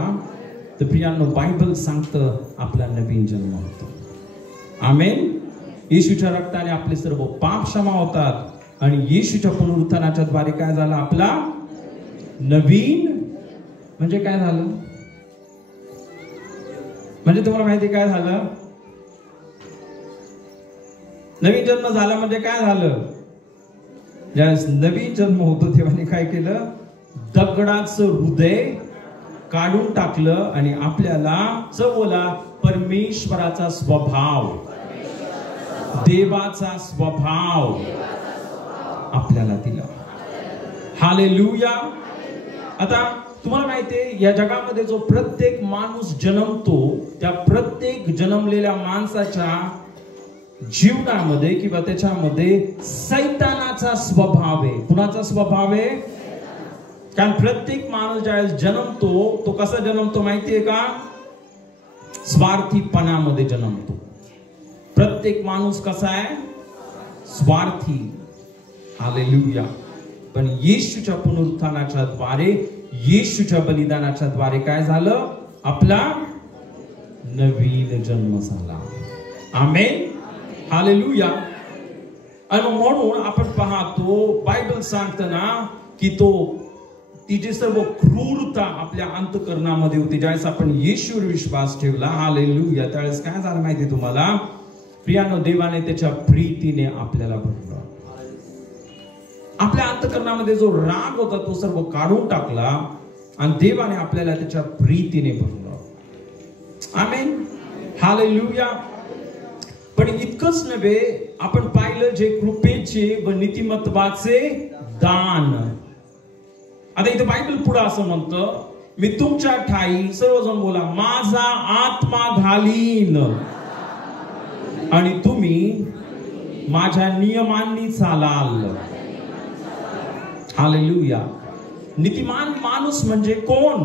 तर प्रियांनो बायबल सांगतं आपला नवीन जन्म होतो. आमेन. येशूच्या रक्ताने आपले सर्व पाप क्षमा होतात आणि येशूच्या पुनरुत्थानाच्या द्वारे काय झालं, आपला नवीन म्हणजे काय झालं, म्हणजे तुम्हाला माहिती काय झालं, नवीन जन्म झाला म्हणजे काय झालं, ज्यावेळेस नवीन जन्म होतो तेव्हा काय केलं, दगडाचं हृदय काढून टाकलं आणि आपल्याला बोला परमेश्वराचा स्वभाव, देवाचा स्वभाव आपल्याला दिला. हालेलुया. आता तुम्हाला माहितीये या जगामध्ये जो प्रत्येक माणूस जन्मतो, त्या प्रत्येक जन्मलेल्या माणसाच्या जीवनामध्ये किंवा त्याच्यामध्ये सैतानाचा स्वभाव आहे. कुणाचा स्वभाव आहे, कारण प्रत्येक माणूस ज्यावेळेस जन्मतो तो कसा जन्मतो माहितीये का, स्वार्थीपणामध्ये जन्मतो. प्रत्येक माणूस कसा आहे, स्वार्थी. हालेलुया. पण येशूच्या पुनरुत्थानाच्या द्वारे, येशूच्या बलिदानाच्या द्वारे काय झालं, आपला नवीन जन्म झाला. आमेन. हालेलुया. आणि म्हणून आपण पाहतो बायबल सांगतं ना की ती जी सर्व क्रूरता आपल्या अंतःकरणामध्ये होती, ज्यावेळेस आपण येशूवर विश्वास ठेवला, हालेलुया, त्यावेळेस काय झालं माहिती तुम्हाला प्रियानो, देवाने त्याच्या प्रीतीने आपल्याला भरलं. आपल्या अंतःकरणामध्ये जो राग होता तो सर्व काढून टाकला आणि देवाने आपल्याला त्याच्या प्रीतीने भरलं. आमेन, हालेलुया. पण इतकंच नव्हे, आपण पाहिलं जे कृपेचे व नीतिमत्वाचे दान. आता इथं बायबल पुढे असं म्हणतं, मी तुमच्या ठाई, सर्वजण बोला, माझा आत्मा घालीन आणि तुम्ही माझ्या नियमांनी चालाल. हालेलुया. नीतिमान माणूस म्हणजे कोण?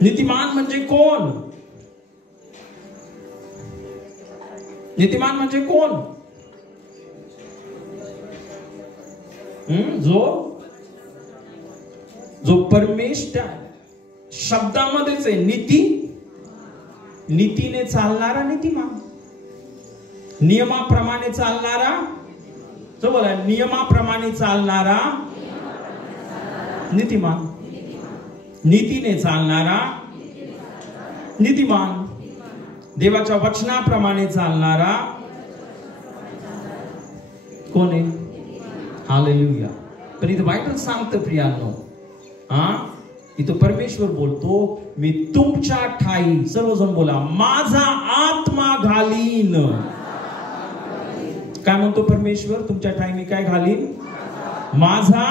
नीतिमान म्हणजे कोण? नीतिमान म्हणजे कोण? जो परमेश्वर शब्दामध्येच आहे, नीतीने चालणारा नीतिमान, नियमाप्रमाणे चालणारा, तो बोला, नियमाप्रमाणे चालणारा नीतिमान, नीतीने चालणारा नीतिमान, देवाच्या वचनाप्रमाणे चालणारा कोण आहे? हालेलुया. पण इथं बायबल सांगतं प्रियांनो, इथं परमेश्वर बोलतो, मी तुमच्या ठाई, सर्वजण बोला, माझा आत्मा घालीन. काय म्हणतो परमेश्वर? तुमच्या ठाई मी काय घालीन? माझा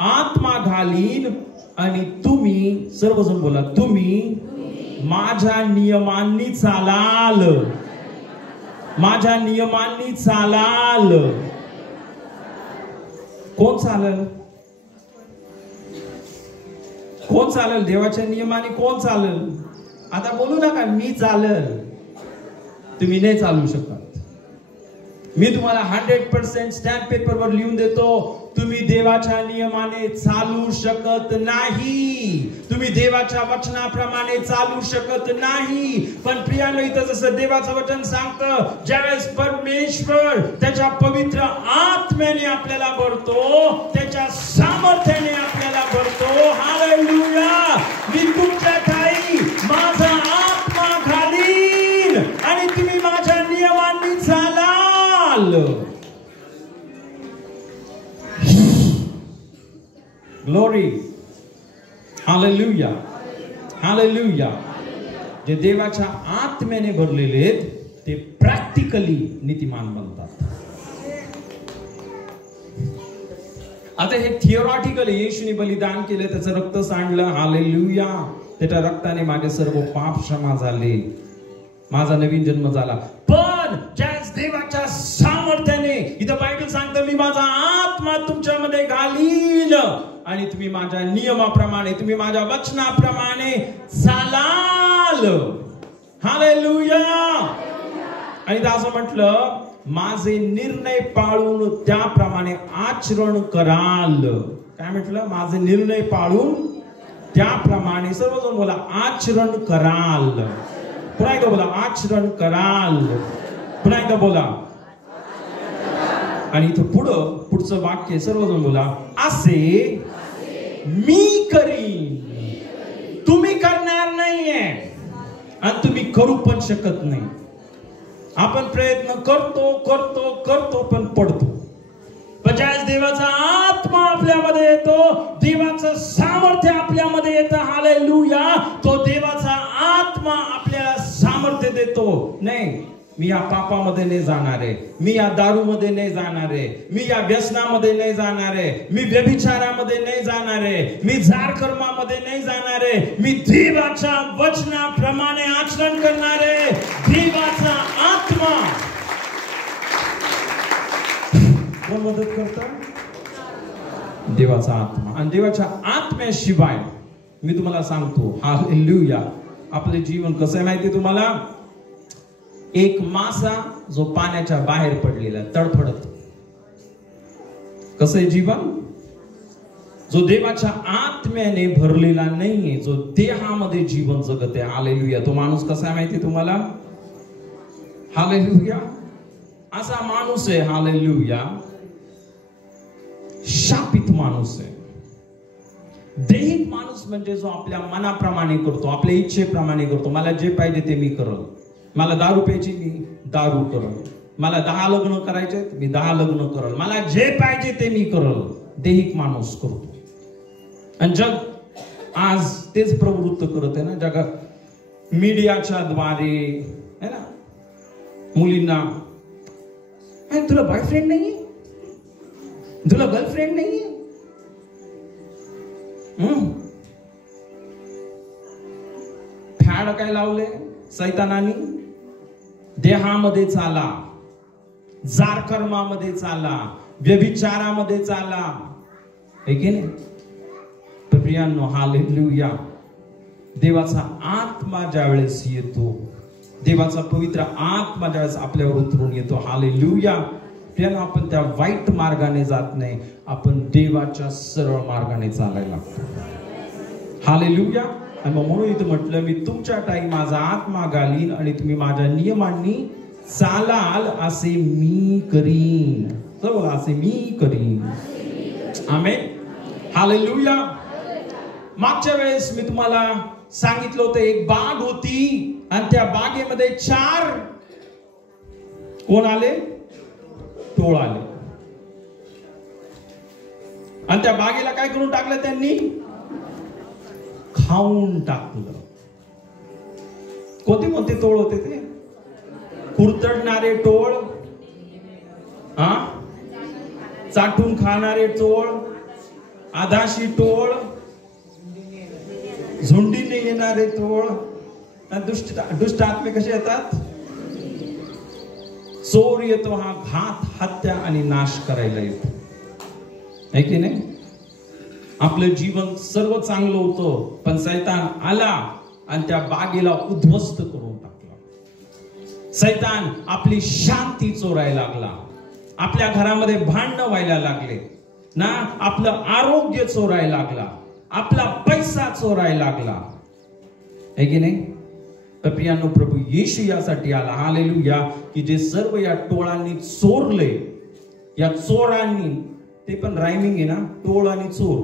आत्मा घालीन आणि तुम्ही, सर्वजण बोला, तुम्ही माझ्या नियमांनी चालाल. माझ्या नियमांनी चालाल. कोण चालल? कोण चालल? देवाच्या नियमाने कोण चालल? आता बोलू नका मी चालल, तुम्ही नाही चालू शकत. मी तुम्हाला 100% स्टॅम्प पेपरवर लिहून देतो, तुम्ही देवाच्या नियमाने चालू शकत नाही. तुम्ही देवाच्या वचनाप्रमाणे चालू शकत नाही. पण प्रियानो, इथं जसं देवाचं वचन सांगतं, ज्यावेळेस परमेश्वर त्याच्या पवित्र आत्म्याने आपल्याला भरतो, त्याच्या सामर्थ्याने आपल्याला भरतो. हालेलुया. मी तुमच्या ठाई माझा आत्मा घालीन आणि तुम्ही माझ्या नियमांनी चालाल. ग्लोरी. Hallelujah, hallelujah. जे देवाच्या आत्म्याने भरलेले आहेत ते प्रॅक्टिकली नीतिमान बनतात. आता हे थिओरॉटिकल, येशूने बलिदान केले, त्याचं रक्त सांडलं, हालेलुया, त्याच्या रक्ताने माझे सर्व पाप क्षमा झाले, माझा नवीन जन्म झाला. पण ज्याच देवाच्या सामर्थ्याने, इथं बायबल सांगतं, मी माझा आत्मा तुमच्यामध्ये घालीन आणि तुम्ही माझ्या नियमाप्रमाणे, तुम्ही माझ्या वचनाप्रमाणे चालाल. हालेलुया. आणि असं म्हटलं, माझे निर्णय पाळून त्याप्रमाणे आचरण कराल. काय म्हटलं? माझे निर्णय पाळून त्याप्रमाणे, सर्वजण बोला, आचरण कराल. पुन्हा एकदा बोला, आचरण कराल. पुन्हा एकदा बोला. आणि इथं पुढचं वाक्य, सर्वजण बोला, असे मी करीन. तुम्ही करणार नाहीये आणि तुम्ही करू पण शकत नाही. आपण प्रयत्न करतो पण पडतो. पण ज्यावेळेस देवाचा आत्मा आपल्यामध्ये येतो, देवाचं सामर्थ्य आपल्यामध्ये येतं, हालेलुया, तो देवाचा आत्मा आपल्याला सामर्थ्य देतो. नाही, मी या पापामध्ये नाही जाणार आहे, मी या दारूमध्ये नाही जाणार आहे, मी या व्यसनामध्ये नाही जाणार आहे, मी व्यभिचारामध्ये नाही जाणार आहे, मी झारकर्मामध्ये नाही जाणार आहे, मी देवाच्या वचनाप्रमाणे आचरण करणार आहे. देवाचा आत्मा कोण मदत करतं? देवाचा आत्मा. आणि देवाच्या आत्म्याशिवाय मी तुम्हाला सांगतो, हालेलुया, आपले जीवन कसं आहे माहिती तुम्हाला? एक मासा जो पाण्याच्या बाहेर पडलेला, तडफडत. कसं आहे जीवन? जो देवाच्या आत्म्याने भरलेला नाहीये, जो देहामध्ये जीवन जगत आहे, हालेलुया, तो माणूस कसा आहे माहिती तुम्हाला? हालेलुया, असा माणूस आहे, हालेलुया, शापित माणूस आहे. दैहिक माणूस म्हणजे जो आपल्या मनाप्रमाणे करतो, आपल्या इच्छेप्रमाणे करतो. मला जे पाहिजे ते मी करल. मला दारू प्यायची, मी दारू करल. मला 10 लग्न करायचे, मी 10 लग्न करल. मला जे पाहिजे ते मी करल. दैहिक माणूस करतो. आणि जग आज तेच प्रवृत्त करत आहे ना जगात, मीडियाच्या द्वारे है ना, मुलींना तुला बॉयफ्रेंड नाहीये, तुला गर्लफ्रेंड नाहीये, फॅड काय लावले सैतानानी, देहामध्ये चाला, जारकर्मामध्ये चाला, व्यभिचारामध्ये चाला, है की नाही? तर प्रियांनो, हालेलुया, देवाचा आत्मा ज्यावेळेस येतो, देवाचा पवित्र आत्मा ज्यावेळेस आपल्यावर उतरून येतो, हालेलुया, प्रियांनो, आपण त्या वाईट मार्गाने जात नाही, आपण देवाच्या सरळ मार्गाने चालायला लागतो, हालेलुया. आणि मग म्हणून इथं म्हटलं, मी तुमच्या ठाई माझा आत्मा घालीन आणि तुम्ही माझ्या नियमांनी चालाल, असे मी करीन. बोला, असे मी करीन. आमेन, हालेलुया. मागच्या वेळेस मी तुम्हाला सांगितलं होतं, एक बाग होती आणि त्या बागेमध्ये 4 कोण आले? टोळ आले. आणि त्या बागेला काय करून टाकलं त्यांनी? खाऊन टाकलं. कोणते कोणते टोळ होते ते? कुरतडणारे टोळ, चाटून खाणारे टोळ, आदाशी टोळ, झुंडीने येणारे टोळ, दुष्ट आत्मे कसे येतात? चोर येतो, हा घात, हत्या आणि नाश करायला येतो, है की नाही? आपलं जीवन सर्व चांगलं होतं, पण सैतान आला आणि त्या बागेला उद्ध्वस्त करून टाकला. सैतान आपली शांती चोरायला लागला, आपल्या घरामध्ये भांडणं व्हायला लागले ना, आपलं आरोग्य चोरायला लागला, आपला पैसा चोरायला लागला, है की नाही? तर प्रियांनो, प्रभू येशू यासाठी आला, हालेलुया, की जे सर्व या टोळांनी चोरले, या चोरांनी, ते पण रायमिंग आहे ना, टोळ आणि चोर,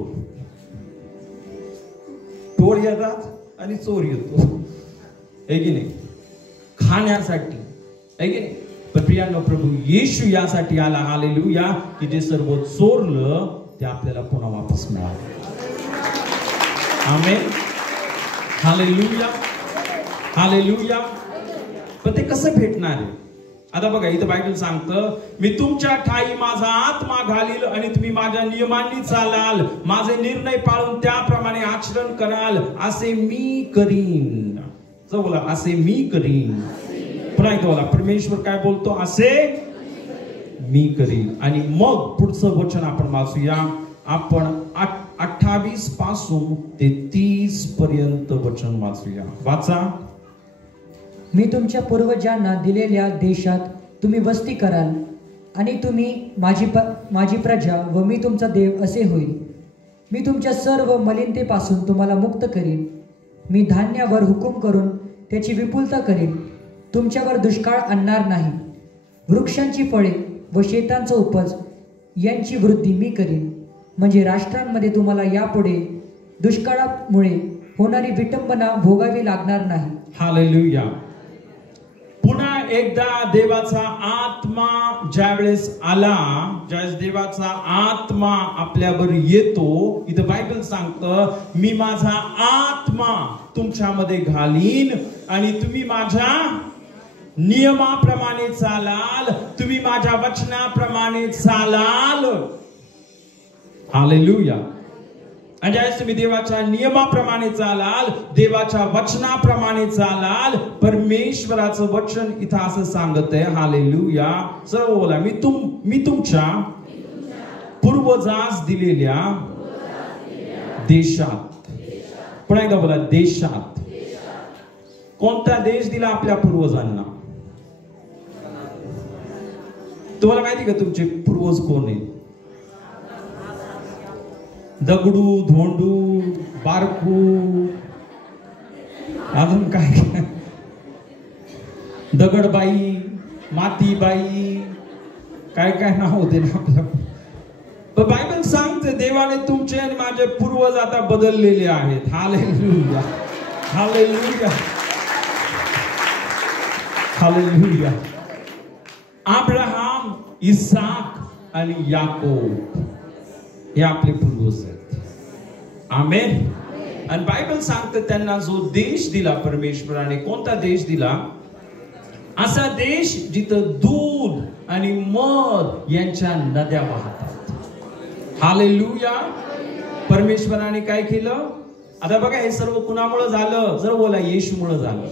टोळ येतात आणि चोर येतो, है की नाही? खाण्यासाठी, है की नाही? पण प्रियांनो, प्रभू येशू यासाठी आला, हालेलुया, की जे सर्व चोरलं ते आपल्याला पुन्हा वापस मिळालं. आमेन, हालेलुया, हालेलुया. पण ते कसं भेटणार आहे? आता बघा, इथं बायबल सांगतं, मी तुमच्या ठाई माझा आत्मा घालील आणि तुम्ही माझ्या नियमांनी चालाल, माझे निर्णय पाळून त्याप्रमाणे आचरण कराल, असे मी करीन. बोला, असे मी करीन. पुन्हा एकदा बोला, परमेश्वर काय बोलतो? असे मी करीन. आणि मग पुढचं वचन आपण वाचूया. आपण 28 पासून ते 30 पर्यंत वचन वाचूया. वाचा. मी तुमच्या पूर्वजांना दिलेल्या देशात तुम्ही वस्ती कराल आणि तुम्ही माझी प्रजा व मी तुमचा देव असे होईल. मी तुमच्या सर्व मलिनतेपासून तुम्हाला मुक्त करीन. मी धान्यावर हुकूम करून त्याची विपुलता करीन. तुमच्यावर दुष्काळ आणणार नाही. वृक्षांची फळे व शेतांचा उपज यांची वृद्धी मी करीन. म्हणजे राष्ट्रांमध्ये तुम्हाला यापुढे दुष्काळामुळे होणारी विटंबना भोगावी लागणार नाही. हालेलुया. पुन्हा एकदा देवाचा आत्मा ज्यावेळेस आला, ज्यावेळेस देवाचा आत्मा आपल्यावर येतो, इथं बायबल सांगतं, मी माझा आत्मा तुमच्यामध्ये घालीन आणि तुम्ही माझ्या नियमाप्रमाणे चालाल, तुम्ही माझ्या वचनाप्रमाणे चालाल. हालेलुया. आणि ज्यावेळेस तुम्ही देवाच्या नियमाप्रमाणे चालाल, देवाच्या वचनाप्रमाणे चालाल, परमेश्वराचं वचन इथं असं सांगत आहे. हालेलुया. सर्व बोला, मी तुमच्या पूर्वजास दिलेल्या देशात. पुन्हा एकदा बोला, देशात. कोणता देश दिला आपल्या पूर्वजांना? तुम्हाला माहिती का तुमचे पूर्वज कोण आहे? दगडू, धोंडू, बारकू, अजून काय, दगडबाई, मातीबाई, काय काय नाव होते ना आपलं. पण बायबल सांगते देवाने तुमचे आणि माझे पूर्वज आता बदललेले आहेत. Hallelujah, hallelujah, hallelujah. Abraham, Isaac आणि याकोब हे आपले पूर्वज आहेत. आमेन. आणि बायबल सांगतं त्यांना जो देश दिला परमेश्वराने, कोणता देश दिला? असा देश जिथं दूध आणि मध यांच्या नद्या वाहतात. हालेलुया. परमेश्वराने काय केलं? आता बघा, हे सर्व कुणामुळे झालं? जर बोला, येशूमुळे झालं.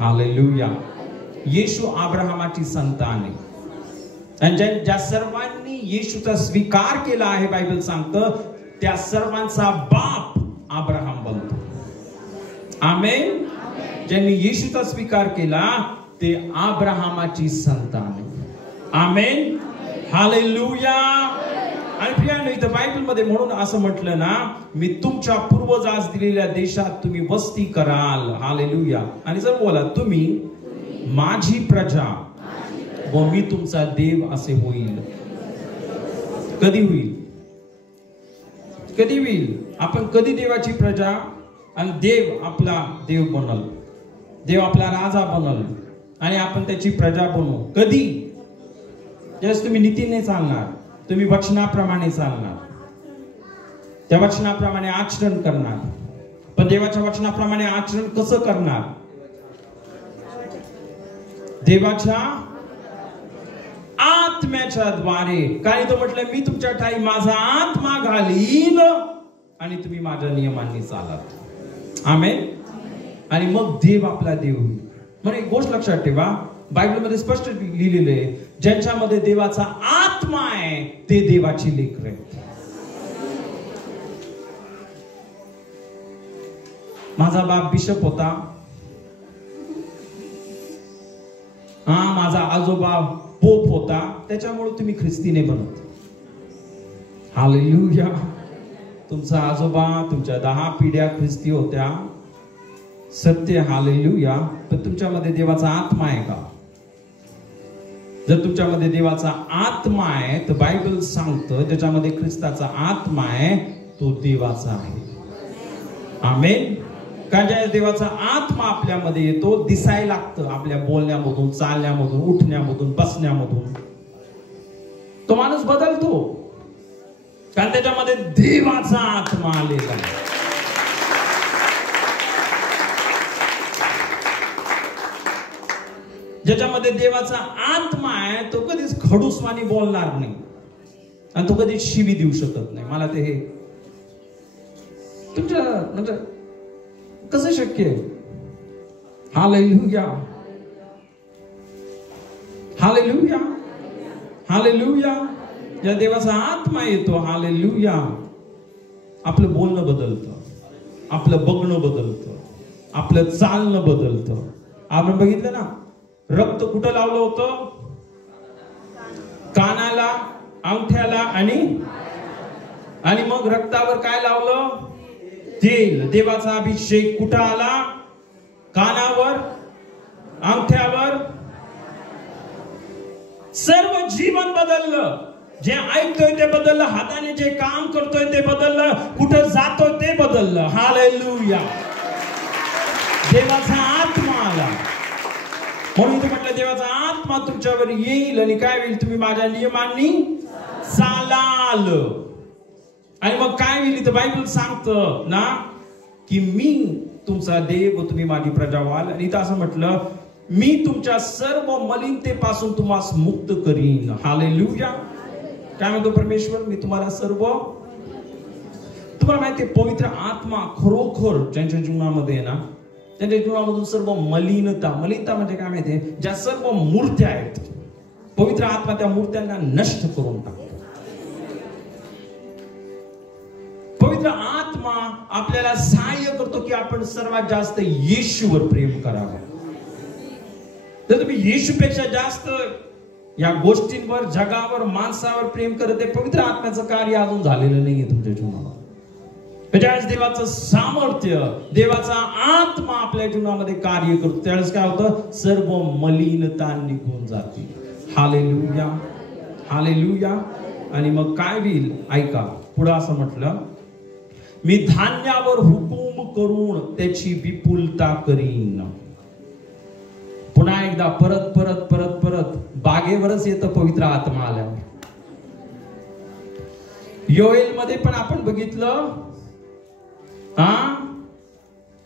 हालेलुया. येशू अब्राहमाची संतान आहे. आणि ज्या सर्वांनी येशूचा स्वीकार केला आहे, बायबल सांगतं त्या सर्वांचा बाप अब्राहम बनतो. आमेन. ज्यांनी येशूचा स्वीकार केला ते अब्राहमाची संतान आहे. आमेन. हालेलुया. आणि प्रियानो, इथं बायबल मध्ये म्हणून असं म्हटलं ना, मी तुमच्या पूर्वजास दिलेल्या देशात तुम्ही वस्ती कराल. हालेलुया. आणि जर बोला, तुम्ही माझी प्रजा व मी तुमचा देव असे होईल. कधी होईल? कधी होईल? आपण कधी देवाची प्रजा आणि देव आपला देव बनल, देव आपला राजा बनल आणि आपण त्याची प्रजा बनू. कधी? ज्यावेळेस तुम्ही नीतीने चालणार, तुम्ही वचनाप्रमाणे चालणार, त्या वचनाप्रमाणे आचरण करणार. पण देवाच्या वचनाप्रमाणे आचरण कसं करणार? देवाच्या आत्म्याच्या द्वारे. काय तो म्हटलं, मी तुमच्या ठाई माझा आत्मा घालीन आणि तुम्ही माझ्या नियमांनी चालाल. आमेन. आणि मग देव आपला देव होईल. म्हणून एक गोष्ट लक्षात ठेवा, बायबलमध्ये स्पष्ट लिहिलेलं आहे, ज्यांच्यामध्ये देवाचा आत्मा आहे ते देवाची लेकरं आहेत. माझा बाप बिशप होता, माझा आजोबा पोप होता, त्याच्यामुळे तुम्ही ख्रिस्तीने बनत. हालेलुया. तुमचा आजोबा तुमच्या 10 पिढ्या ख्रिस्ती होत्या, सत्य. हालेलुया. पण तुमच्यामध्ये देवाचा आत्मा आहे का? जर तुमच्यामध्ये देवाचा आत्मा आहे तर बायबल सांगतं ज्याच्यामध्ये ख्रिस्ताचा आत्मा आहे तो देवाचा आहे. आमेन. का? ज्या देवाचा आत्मा आपल्यामध्ये येतो, दिसायला लागतं आपल्या बोलण्यामधून, चालण्यामधून, उठण्यामधून, बसण्यामधून. तो माणूस बदलतो कारण त्याच्यामध्ये देवाचा आत्मा आलेला आहे. ज्याच्यामध्ये देवाचा आत्मा आहे तो कधीच खडूसवाणी बोलणार नाही आणि तो कधीच शिवी देऊ शकत नाही. मला ते हे तुमच्या म्हणजे कसं शक्य आहे? हालेलुया. हालेलुया. हालेलुया. ज्या देवाचा आत्मा येतो, हालेलुया, आपलं बोलणं बदलतं, आपलं बघणं बदलतं, आपलं चालणं बदलतं. आपण बघितलं ना, रक्त कुठं लावलं होतं? कानाला, अंगठ्याला आणि मग रक्तावर काय लावलं? तेल. देवाचा अभिषेक कुठं आला? कानावर, अंगठ्यावर. सर्व जीवन बदललं. जे ऐकतोय ते बदललं, हाताने जे काम करतोय ते बदललं, कुठं जातोय ते बदललं. हालेलुया. देवाचा आत्मा आला. म्हणून ते म्हटलं देवाचा आत्मा तुमच्यावर येईल आणि काय होईल? तुम्ही माझ्या नियमांनी चालाल. आणि मग काय होईल? तर बायबल सांगतं ना की मी तुमचा देव, तुम्ही माझी प्रजा व्हाल. आणि इथं असं म्हटलं, मी तुमच्या सर्व मलिनतेपासून तुम्हाला मुक्त करीन. हालेलुया. काय म्हणतो परमेश्वर? मी तुम्हाला सर्व, तुम्हाला माहिती आहे पवित्र आत्मा खरोखर ज्यांच्या जीवनामध्ये आहे ना, त्यांच्या जीवनामधून सर्व मलिनता म्हणजे काय माहितीये? ज्या सर्व मूर्त्या आहेत, पवित्र आत्मा त्या मूर्त्यांना नष्ट करून टाकतो. पवित्र आत्मा आपल्याला सहाय्य करतो की आपण सर्वात जास्त येशूवर प्रेम करावं. जर तुम्ही येशूपेक्षा जास्त या गोष्टींवर, जगावर, माणसावर प्रेम करत आहे, पवित्र आत्म्याचं कार्य अजून झालेलं नाहीये तुमच्या जीवनामध्ये. त्यावेळेस देवाचं सामर्थ्य, देवाचा आत्मा आपल्या जीवनामध्ये कार्य करतो, त्यावेळेस काय होतं? सर्व मलिनता निघून जाते. हालेलुया. हालेलुया. आणि मग काय होईल? ऐका, पुढे असं म्हटलं, मी धान्यावर हुकूम करून त्याची विपुलता करीन. पुन्हा एकदा परत परत परत परत बागेवरच येतं पवित्र आत्मा आल्यावर. योएल मध्ये पण आपण बघितलं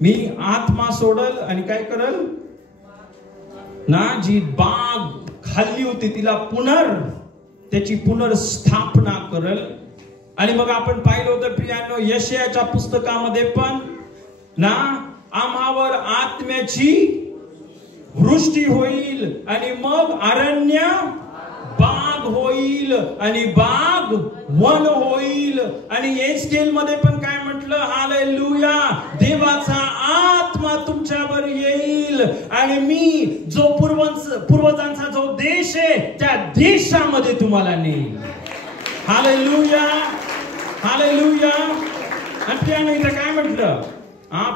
मी आत्मा सोडल आणि काय करल ना, जी बाग खाल्ली होती तिला त्याची पुनर्स्थापना करल. आणि मग आपण पाहिलं होतं प्रियांनो, यशायाच्या पुस्तकामध्ये पण ना, आम्हावर आत्म्याची वृष्टी होईल आणि मग अरण्य बाग होईल आणि बाग वन होईल. आणि एस्केल मध्ये पण काय म्हटलं, हालेलुया, देवाचा आत्मा तुमच्यावर येईल आणि मी जो पूर्वजांचा जो देश आहे त्या देशामध्ये तुम्हाला नेईल. Hallelujah, hallelujah. आणि त्याने इथं काय म्हटलं,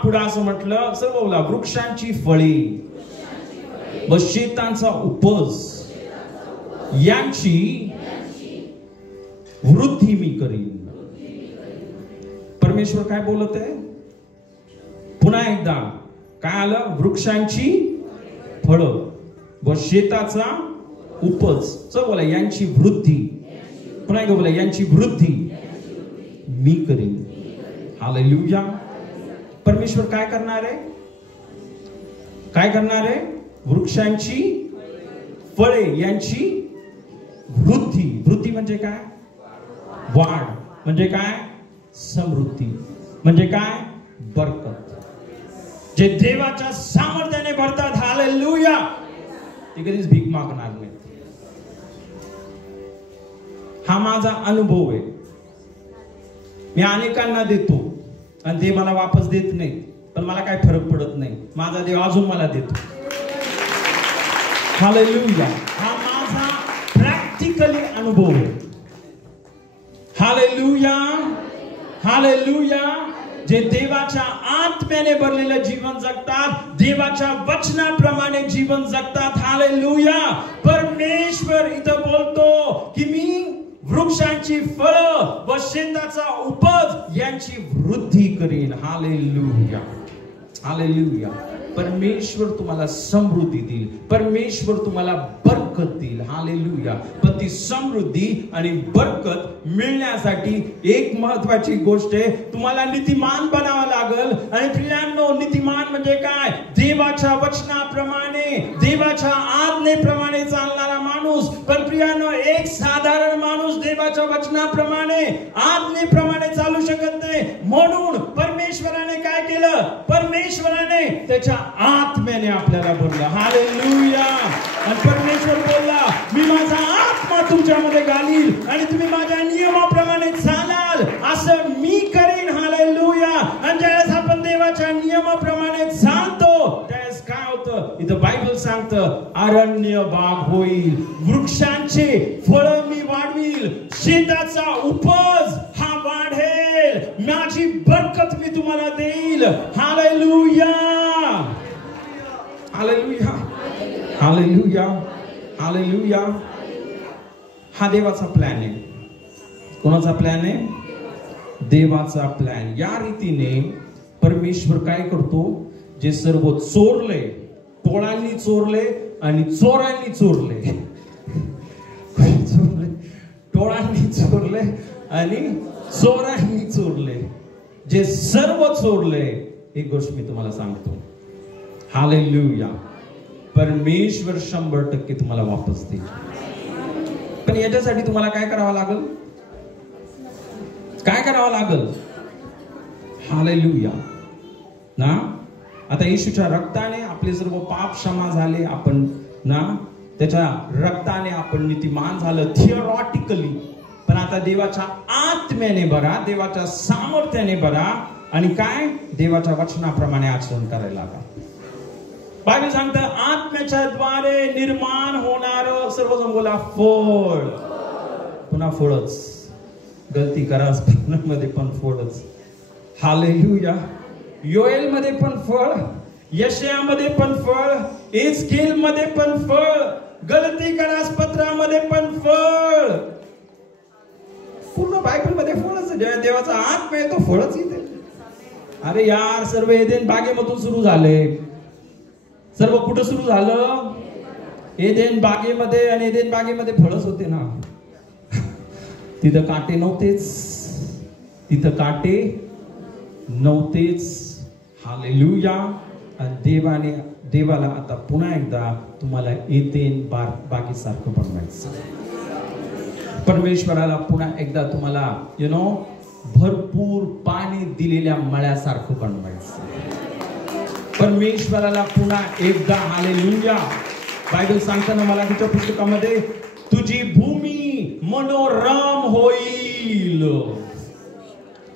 पुढे असं म्हटलं, सर्व वृक्षांची फळी व शेतांचा उपज यांची वृद्धी मी करीन. परमेश्वर काय बोलत आहे, पुन्हा एकदा काय आलं, वृक्षांची फळं व शेताचा उपज, बोला यांची वृद्धी, पुन्हा एकदा बोला यांची वृद्धी मी करीन. हालेलुया. परमेश्वर काय करणार आहे, काय करणार आहे, वृक्षांची फळे यांची वृद्धी. वृद्धी म्हणजे काय, वाढ म्हणजे काय, समृद्धी म्हणजे काय, बरकत. जे देवाच्या सामर्थ्याने भरतात, हालेलुया, ते कधीच भीक मागणार नाही. हा माझा अनुभव आहे. मी अनेकांना देतो आणि ते मला वापस देत नाही, पण मला काय फरक पडत नाही, माझा देव अजून मला देतो. हालेलुया. हा माझा प्रॅक्टिकली अनुभव आहे. Hallelujah, hallelujah. जे देवाच्या आत्म्याने भरलेलं जीवन जगतात, देवाच्या वचनाप्रमाणे जीवन जगतात. हालेलुया. परमेश्वर इथं बोलतो की मी वृक्षांची फळं व शेताचा उपज यांची वृद्धी करीन. Hallelujah, hallelujah. परमेश्वर तुम्हाला समृद्धी देईल, परमेश्वर तुम्हाला बरकत देईल. हालेलुया. पण ती समृद्धी आणि बरकत मिळण्यासाठी एक महत्वाची गोष्ट आहे, तुम्हाला नीतिमान बनावं लागल. आणि प्रियांनो, नीतिमान म्हणजे काय, देवाच्या वचनाप्रमाणे, देवाच्या आज्ञेप्रमाणे चालणारा माणूस. पण प्रियांनो, एक साधारण माणूस देवाच्या वचनाप्रमाणे, आज्ञेप्रमाणे चालू शकत नाही. म्हणून परमेश्वराने काय केलं, परमेश्वराने त्याच्या आत्म्याने आपल्याला बोलला. हालेलुया. आणि परमेश्वर बोलला, मी माझा आत्मा तुमच्यामध्ये घालील आणि तुम्ही माझ्या नियमाप्रमाणे चालाल, असं मी करेन. हालेलुया. आणि ज्यावेळेस आपण देवाच्या नियमाप्रमाणे चालतो, त्यावेळेस काय होतं, इथं बायबल सांगतं, अरण्य बाग होईल, वृक्षांचे फळं मी वाढवील, शेताचा उपज हा वाढेल, माझी बरकत मी तुम्हाला देईल. Hallelujah, hallelujah, hallelujah, hallelujah. हा देवाचा प्लॅन आहे. कोणाचा प्लॅन आहे, देवाचा प्लॅन. या रीतीने परमेश्वर काय करतो, जे सर्व चोरले, टोळांनी चोरले आणि चोरांनी चोरले, टोळांनी चोरले आणि चोरांनी चोरले, जे सर्व चोरले, एक गोष्ट मी तुम्हाला सांगतो, हालेलुया, परमेश्वर 100% तुम्हाला वापस देईल. पण याच्यासाठी तुम्हाला काय करावं लागल, काय करावं लागल, हालेलुया ना. आता येशूच्या रक्ताने आपले सर्व पाप क्षमा झाले, आपण ना त्याच्या रक्ताने आपण नीतिमान झालं थिअरॉटिकली. पण आता देवाच्या आत्म्याने भरा, देवाच्या सामर्थ्याने भरा आणि काय, देवाच्या वचनाप्रमाणे आचरण करायला लागा. बायबल सांगतं, आत्म्याच्या द्वारे निर्माण होणार सर्वजण बोला फळ. पुन्हा फळच, गलती करा मध्ये पण फळच. हालेलुया. योएल मध्ये पण फळ, यशयामध्ये पण फळ, एस्केल मध्ये पण फळ, गलती करा पत्रामध्ये पण फळ. पूर्ण बायबल मध्ये फळच. देवाचा आत्मा आहे तो फळच येते. अरे यार, सर्व एदेन बागेमधून सुरू झाले. सर्व कुठं सुरू झालं, एदेन बागेमध्ये. आणि एदेन बागेमध्ये फळच होते ना. तिथं काटे नव्हतेच, तिथं काटे नव्हतेच. हालेलुया. आणि देवाला आता पुन्हा एकदा तुम्हाला एदेन बागेसारखं बनवायचं. परमेश्वराला पुन्हा एकदा तुम्हाला भरपूर पाणी दिलेल्या मळ्यासारखं बनवायचं. परमेश्वराला पुन्हा एकदा हालेलुया. बायबल सांगताना मलाकीच्या पुस्तकामध्ये तुझी भूमी मनोरम होईल.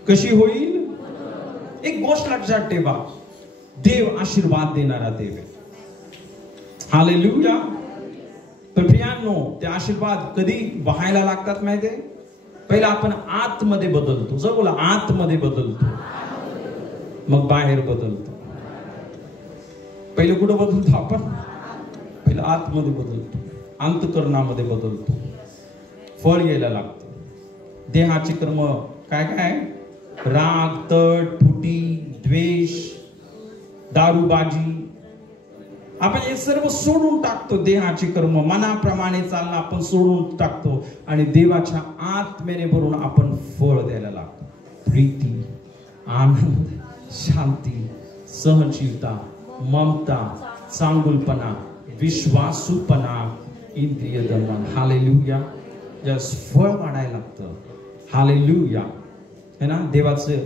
कशी होईल? एक गोष्ट लक्षात ठेवा, देव आशीर्वाद देणारा देव आहे. हालेलुया. पण प्रियांनो, ते आशीर्वाद कधी व्हायला लागतात माहितीये? पहिला आपण आतमध्ये बदलतो. जर बोला आतमध्ये बदलतो, मग बाहेर बदलतो. पहिले कुठं बदलतो आपण? पहिला आतमध्ये बदलतो, अंतःकरणामध्ये बदलतो, फळ यायला लागतं. देहाचे कर्म काय काय? राग, तट, फुटी, द्वेष, दारूबाजी, आपण हे सर्व सोडून टाकतो. देहाचे कर्म मनाप्रमाणे चालणं आपण सोडून टाकतो आणि देवाच्या आत्म्याने भरून आपण फळ द्यायला लागतो. प्रीती, आनंद, शांती, सहनशीलता, ममता, चांगुलपणा, विश्वासूपणा, इंद्रिय दमन. हालेलुया. जस्ट फळ वाढायला लागतं. हालेलुया. है ना?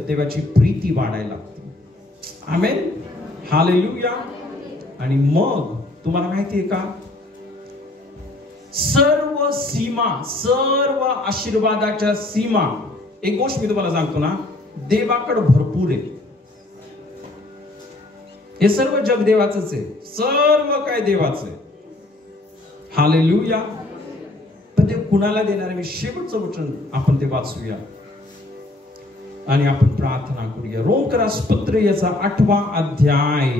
देवाची प्रीती वाढायला लागते. आमेन. हालेलुया. आणि मग तुम्हाला माहितीये का, सर्व सीमा, सर्व आशीर्वादाच्या सीमा, एक गोष्ट मी तुम्हाला सांगतो ना, देवाकडे भरपूर आहे. हे सर्व जग देवाचंच आहे, सर्व काय देवाचं आहे. हालेलुया. पण ते कुणाला देणार आहे? मी शेवटचं वचन आपण ते वाचूया आणि आपण प्रार्थना करूया. रोमकरास पत्र याचा 8वा अध्याय,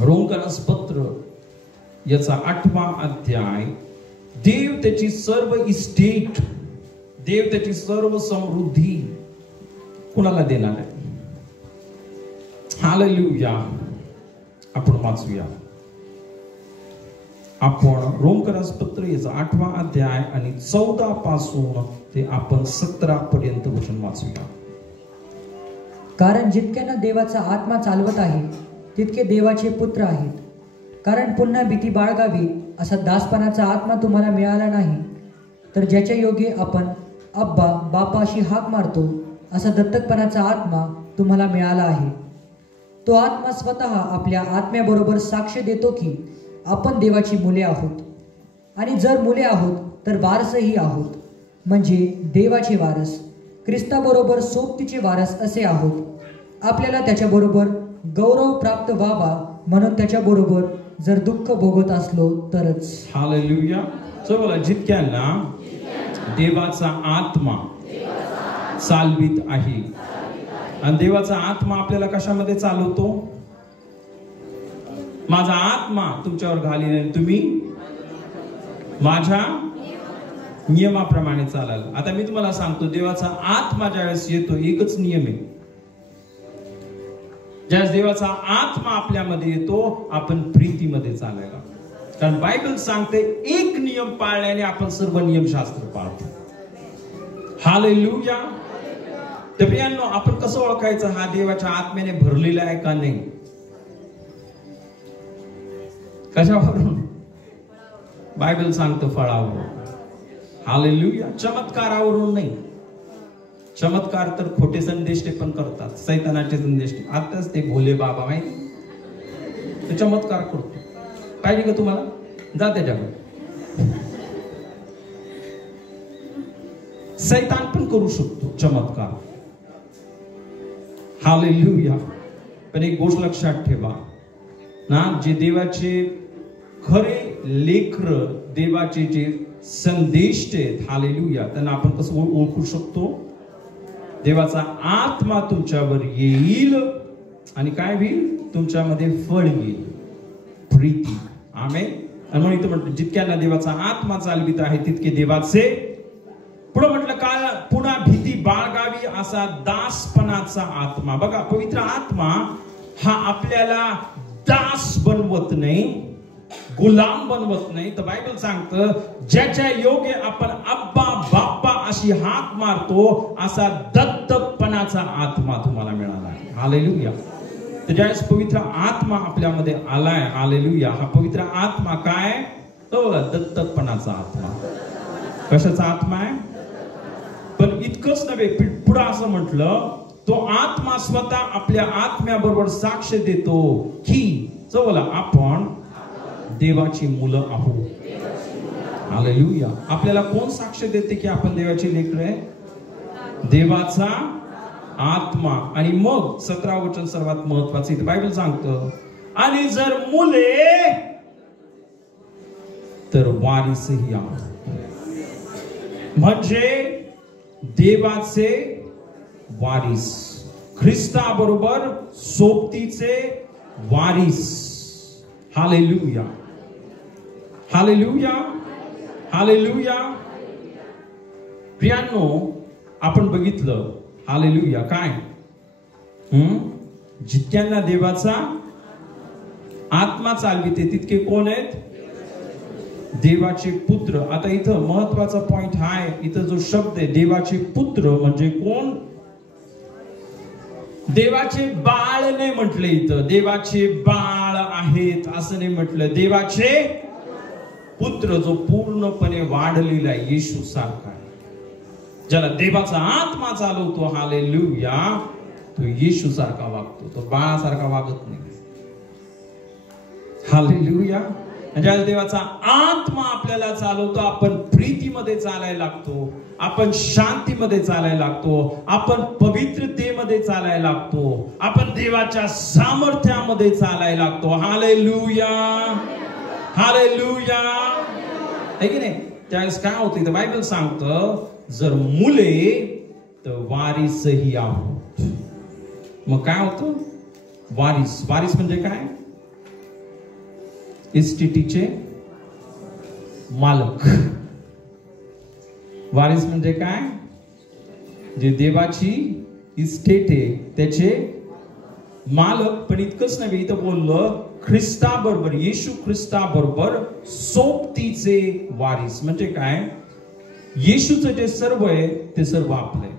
रोमकरास पत्र याचा 8वा अध्याय. देव त्याची सर्व इस्टेट, देव त्याची सर्व समृद्धी कुणाला देणार आहे? हालेलुया. आपण वाचूया. आपण रोमकरास पत्र याचा 8वा अध्याय आणि 14 पासून ते आपण 17 पर्यंत वचन वाचूया. कारण जितक्यांना देवाचा आत्मा चालवत आहे तितके देवाचे पुत्र आहेत. कारण पुन्हा भीती बाळगावी असा दासपणाचा आत्मा तुम्हाला मिळाला नाही, तर ज्याच्या योगे आपण अब्बा बापाशी हाक मारतो असा दत्तकपणाचा आत्मा तुम्हाला मिळाला आहे. तो आत्मा स्वतः आपल्या आत्म्याबरोबर साक्ष देतो की आपण देवाची मुले आहोत. आणि जर मुले आहोत तर वारसही आहोत, म्हणजे देवाचे वारस, ख्रिस्ताबरोबर सोबतीचे वारस असे आहोत. आपल्याला त्याच्याबरोबर गौरव प्राप्त व्हावा म्हणून त्याच्याबरोबर जर दुःख भोगत असलो तरच. हालेलुया. चला, जितक्यांना देवाचा आत्मा चालवित आहे. आणि देवाचा आत्मा आपल्याला कशामध्ये चालवतो? माझा आत्मा तुमच्यावर घालीन, तुम्ही माझ्या नियमाप्रमाणे चालाल. आता मी तुम्हाला सांगतो, देवाचा आत्मा ज्यावेळेस येतो, एकच नियम आहे. ज्यावेळेस देवाचा आत्मा आपल्यामध्ये येतो, आपण प्रीतीमध्ये चालायला. कारण बायबल सांगते एक नियम पाळल्याने आपण सर्व नियमशास्त्र पाळतो. हालेलुया. तर प्रियांनो, आपण कसं ओळखायचं हा देवाच्या आत्म्याने भरलेला आहे का नाही? कशावरून? बायबल सांगतं फळावरून. हालेलुया. चमत्कारावरून नाही. चमत्कार तर खोटे संदेश ते पण करतात, सैतानाचे संदेश. आताच ते भोले बाबा माहिती, चमत्कार करतो. पाहिजे का तुम्हाला? जा त्याच्याकडे. सैतान पण करू शकतो चमत्कार. हालेलुया. पण एक गोष्ट लक्षात ठेवा ना, जे देवाचे खरे लेकर, देवाचे जे संदेश आहेत, हालेलुया, त्यांना आपण कसं ओळखू शकतो? देवाचा आत्मा तुमच्यावर येईल आणि काय होईल? तुमच्यामध्ये फळ येईल, प्रीती. आमेन. आणि म्हणून इथं म्हटलं, जितक्यांना देवाचा आत्मा चालवित आहे तितके देवाचे. पुढे म्हटलं काय? पुन्हा भीती बाळगावी असा दासपणाचा आत्मा. बघा, पवित्र आत्मा हा आपल्याला दास बनवत नाही, गुलाम बनवत नाही. तर बायबल सांगतं, ज्याच्या योगे आपण अब्बा बाप्पा अशी हाक मारतो असा दत्तकपणाचा आत्मा तुम्हाला मिळाला आहे. हालेलुया. तर ज्यावेळेस पवित्र आत्मा आपल्यामध्ये आलाय, हालेलुया, हा पवित्र आत्मा काय? तो दत्तकपणाचा आत्मा. कशाचा आत्मा आहे? पण इतकंच नव्हे, पुढे असं म्हटलं, तो आत्मा स्वतः आपल्या आत्म्याबरोबर साक्ष देतो की चला आपण देवाची मुलं आहोत. हालेलुया. आपल्याला कोण साक्ष देते की आपण देवाची लेकरं आहे? देवाचा आत्मा. आणि मग 17 वचन सर्वात महत्वाचं इथे बायबल सांगतं, आणि जर मुले तर वारिसही आहोत. म्हणजे देवाचे वारिस, ख्रिस्ताबरोबर सोबतीचे वारिस. हालेलुया, हालेलुया, हालेलुया. प्रियांनो, आपण बघितलं, हालेलुया, काय जितक्यांना देवाचा आत्मा चालविते तितके कोण आहेत? देवाचे पुत्र. आता इथं महत्वाचा पॉइंट हा आहे, इथं जो शब्द आहे देवाचे पुत्र म्हणजे कोण? देवाचे बाळ नाही म्हटले इथं, देवाचे बाळ आहेत असं नाही म्हटलं, देवाचे पुत्र, जो पूर्णपणे वाढलेला आहे, येशू सारखा आहे, ज्याला देवाचा आत्मा चालवतो. हालेलुया. तो येशू सारखा वागतो, तो बाळासारखा वागत नाही. हालेलुया. ज्याला देवाचा आत्मा आपल्याला चालवतो, आपण प्रीतीमध्ये चालायला लागतो, आपण शांतीमध्ये चालायला लागतो, आपण पवित्रतेमध्ये चालायला लागतो, आपण देवाच्या सामर्थ्यामध्ये चालायला लागतो. Hallelujah, hallelujah. आहे की नाही? त्यावेळेस काय होतं इथं बायबल सांगतं, जर मुले तर वारिसही आहोत. मग काय होतं? वारिस. वारिस म्हणजे काय? इस्टेटीचे मालक. वारिस म्हणजे काय? जे देवाची इस्टेट आहे त्याचे मालक. पण इतकंच नव्हे, इथं बोललं ख्रिस्ताबरोबर, येशू ख्रिस्ताबरोबर सोबतीचे वारिस. म्हणजे काय? येशूचं जे सर्व आहे ते सर्व आपले.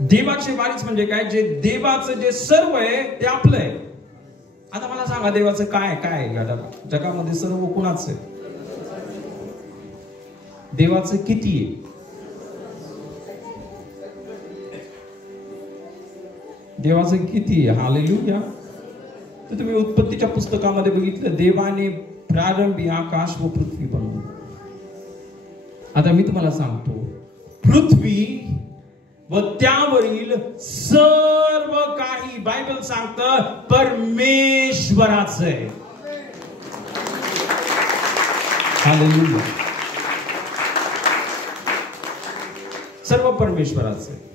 देवाचे वारिस म्हणजे काय? जे देवाचं जे सर्व आहे ते आपलं आहे. आता मला सांगा, देवाचं काय काय जगामध्ये सर्व कुणाचं आहे? देवाचं किती आहे? देवाचं किती आहे? हालेलुया. तर तुम्ही उत्पत्तीच्या पुस्तकामध्ये बघितलं, देवाने प्रारंभी आकाश व पृथ्वी बनवली. आता मी तुम्हाला सांगतो, पृथ्वी व त्यावरील सर्व काही बायबल सांगतं परमेश्वराचं आहे. हालेलुया. सर्व परमेश्वराचं आहे.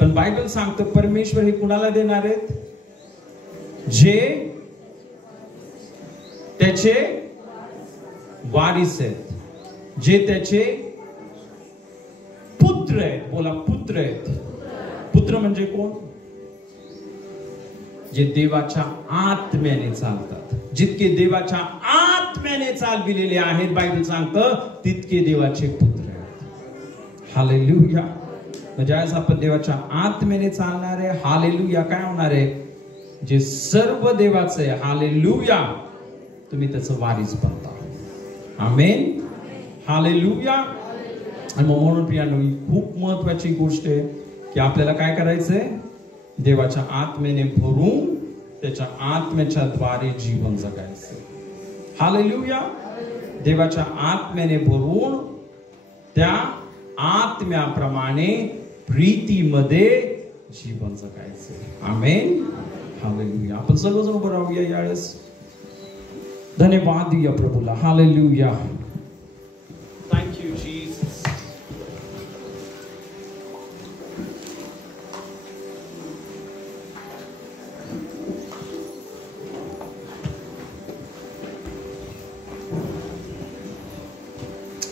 पण बायबल सांगतं परमेश्वर हे कुणाला देणार आहेत? जे त्याचे वारिस आहेत, जे त्याचे पुत्र आहेत. बोला, पुत्र आहेत. पुत्र म्हणजे कोण? जे देवाच्या आत्म्याने चालतात. जितके देवाच्या आत्म्याने चालविलेले आहेत, बायबल सांगतं तितके देवाचे पुत्र आहेत. हालेलुया. ज्यावेळेस आपण देवाच्या आत्म्याने चालणार आहे, हालेलुया, काय होणार आहे? जे सर्व देवाचं आहे, हालेलुया, तुम्ही त्याचं वारिस बनता. आमेन. हालेलुया. आणि म्हणून प्रियांनो, ही खूप महत्वाची गोष्ट आहे की आपल्याला काय करायचंय? देवाच्या आत्म्याने भरून त्याच्या आत्म्याच्या द्वारे जीवन जगायचं. हालेलुया. देवाच्या आत्म्याने भरून त्या आत्म्याप्रमाणे प्रीतीमध्ये जीवन जगायचं. आमेन. हालेलुया. आपण सर्वजण उभं राहूया यावेळेस. धन्यवाद देऊया प्रभूला. हालेलुया. Thank you Jesus.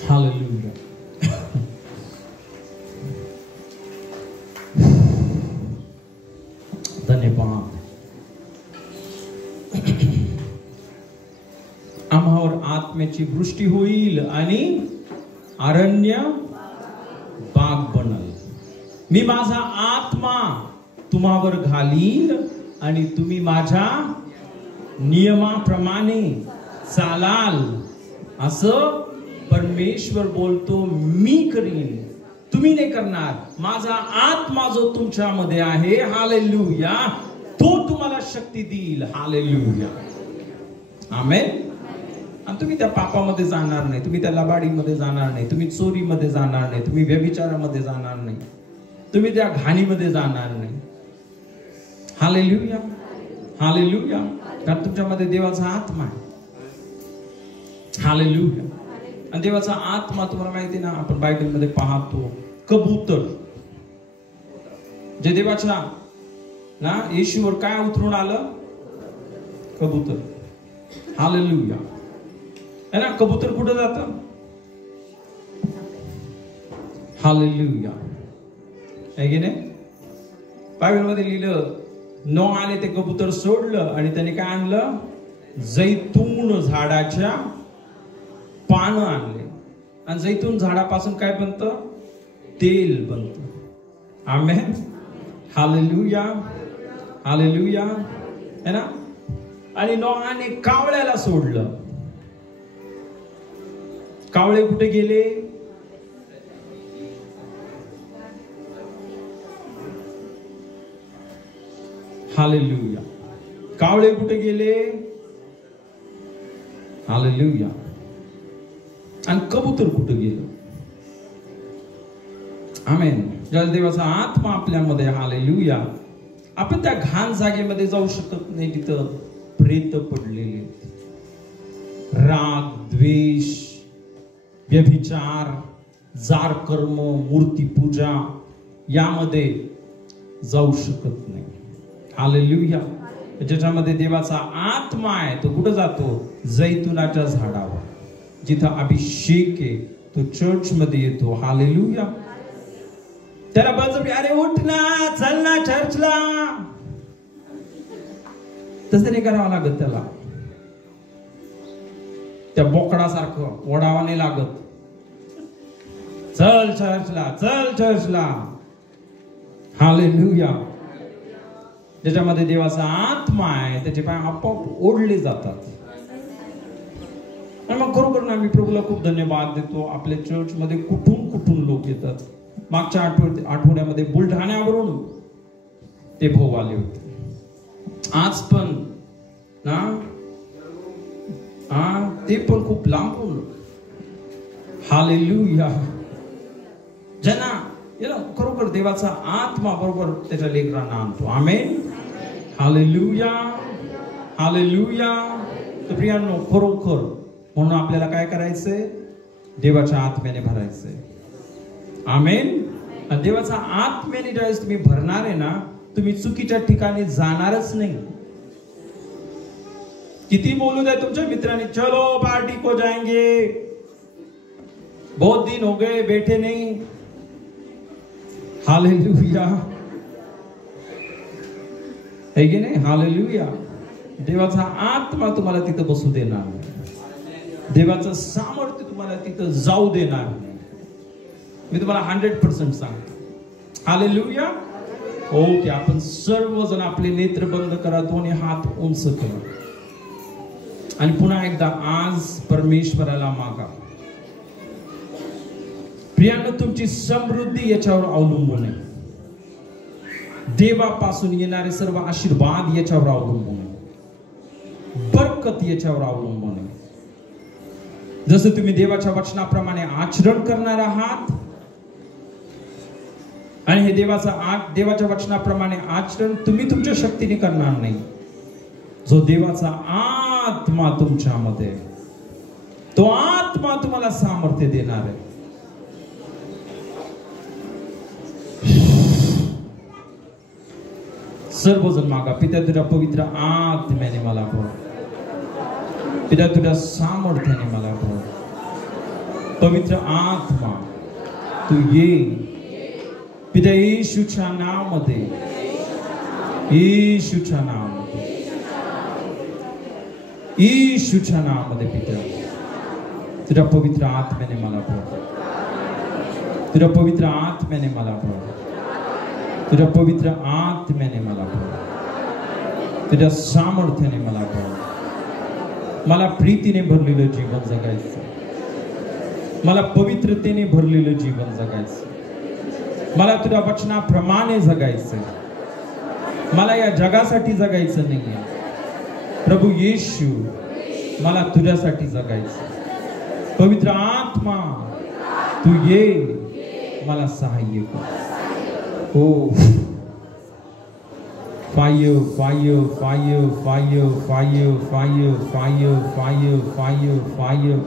हालेलुया. धन्यवाद. आम्हावर आत्म्याची वृष्टी होईल आणि अरण्य मी माझा आत्मा तुम्हावर घालीन आणि तुम्ही माझ्या नियमाप्रमाणे चालाल असं परमेश्वर बोलतो. मी करीन, तुम्ही नाही करणार. माझा आत्मा जो तुमच्यामध्ये आहे, हालेलुया, तो तुम्हाला शक्ती देईल. हालेलुया, आमेन. आणि तुम्ही त्या पापामध्ये जाणार नाही, तुम्ही त्या लबाडीमध्ये जाणार नाही, तुम्ही चोरीमध्ये जाणार नाही, तुम्ही व्यभिचारामध्ये जाणार नाही, तुम्ही त्या घाणीमध्ये जाणार नाही. Hallelujah, hallelujah. कारण तुमच्यामध्ये देवाचा आत्मा आहे. हालेलुया. आणि देवाचा आत्मा तुम्हाला माहिती ना, आपण बायबलमध्ये पाहतो कबूतर, जे देवाच्या ना येशूवर काय उतरून आलं? कबूतर. हालेलुया. है ना, कबूतर कुठं जातं? हालेलुया, आहे की नाही? बायबलमध्ये लिहिलं, नोआने ते कबूतर सोडलं आणि त्याने काय आणलं? जैतून झाडाच्या पानं आणले. आणि जैतून झाडापासून काय बनतं? तेल बनतं. आमेन, हालेलुया, हालेलुया, है ना. आणि नोआने कावळ्याला सोडलं. कावळे कुठे गेले? हालेलुया. कावळे कुठे गेले? हालेलुया. आणि कबूतर कुठे गेलं? आमेन. ज्याला देवाचा आत्मा आपल्यामध्ये, हालेलुया, आपण त्या घाण जागेमध्ये जाऊ शकत नाही तिथं प्रेत पडलेले. राग, द्वेष, व्यभिचार, जार कर्म, मूर्तीपूजा यामध्ये जाऊ शकत नाही. हालेलुया. ज्याच्यामध्ये देवाचा आत्मा आहे तो कुठं जातो? जैतुनाच्या झाडावर. जिथं अभिषेक आहे तो चर्च मध्ये येतो. हालेलुया. त्याला बळजबरी, अरे उठ ना, चल ना चर्चला, तसं नाही करावं लागत. त्याला त्या बोकडासारखं ओढावा नाही लागत. चल चर्चला, चल चर्चला. हालेलुया. ज्याच्यामध्ये देवाचा आत्मा आहे त्याचे पाय आपोआप ओढले जातात. आणि मग खरोखर ना मी प्रभूला खूप धन्यवाद देतो. आपल्या चर्च मध्ये कुठून कुठून लोक येतात. मागच्या आठवड्यामध्ये बुलढाण्यावरून ते भाऊ आले होते. आज पण ना ते पण खूप लांबून. हालेलुया. ज्यांना खरोखर देवाचा आत्मा बरोबर त्याच्या लेकरांना आणतो. आमेन, हालेलुया, हालेलुया. तर प्रियांनो, खरोखर म्हणून आपल्याला काय करायचंय? देवाच्या आत्म्याने भरायचंय. आमेन. आणि देवाचा आत्म्याने ज्यावेळेस तुम्ही भरणार आहे ना, तुम्ही चुकीच्या ठिकाणी जाणारच नाही. किती बोलू द्या तुमच्या मित्रांनी, चलो पार्टी को जाएंगे, बहुत दिन हो गए बैठे नहीं. हालेलुया, है की नाही? हालेलुया. देवाचा आत्मा तुम्हाला तिथं बसू देणार नाही. देवाचं सामर्थ्य तुम्हाला तिथं जाऊ देणार नाही. मी तुम्हाला 100% सांगतो. हालेलुया. ओके, आपण सर्वजण आपले नेत्र बंद करा, दोन्ही हात उंच करा आणि पुन्हा एकदा आज परमेश्वराला मागा. प्रियांनो, तुमची समृद्धी याच्यावर अवलंबून आहे. देवापासून येणारे सर्व आशीर्वाद याच्यावर अवलंबून आहे. बरकत याच्यावर अवलंबून आहे. जसं तुम्ही देवाच्या वचनाप्रमाणे आचरण करणार आहात आणि हे देवाच्या वचनाप्रमाणे आचरण तुम्ही तुमच्या शक्तीने करणार नाही. जो देवाचा आत्मा तुमच्यामध्ये, तो आत्मा तुम्हाला सामर्थ्य देणार आहे. सर्वजण मागा. पिता, तुझ्या पवित्र आत्म्याने मला भर. पिता, तुझ्या सामर्थ्याने मला भर. पवित्र आत्मा तू ये. पिता, येशूच्या नावामध्ये, येशूच्या नावामध्ये, येशूच्या नावामध्ये पिता, तुझ्या पवित्र आत्म्याने मला भर. तुझ्या पवित्र आत्म्याने मला भर. तुझ्या पवित्र आत्म्याने मला भर, तुझ्या सामर्थ्याने मला भर. मला प्रीतीने भरलेलं जीवन जगायचं, मला पवित्रतेने भरलेलं जीवन जगायचं, मला तुझ्या वचनाप्रमाणे जगायचं. मला या जगासाठी जगायचं नाहीये प्रभू येशू, मला तुझ्यासाठी जगायचं. पवित्र आत्मा तू ये, मला सहाय्य कर. हो, fire fire fire fire fire fire fire fire fire fire.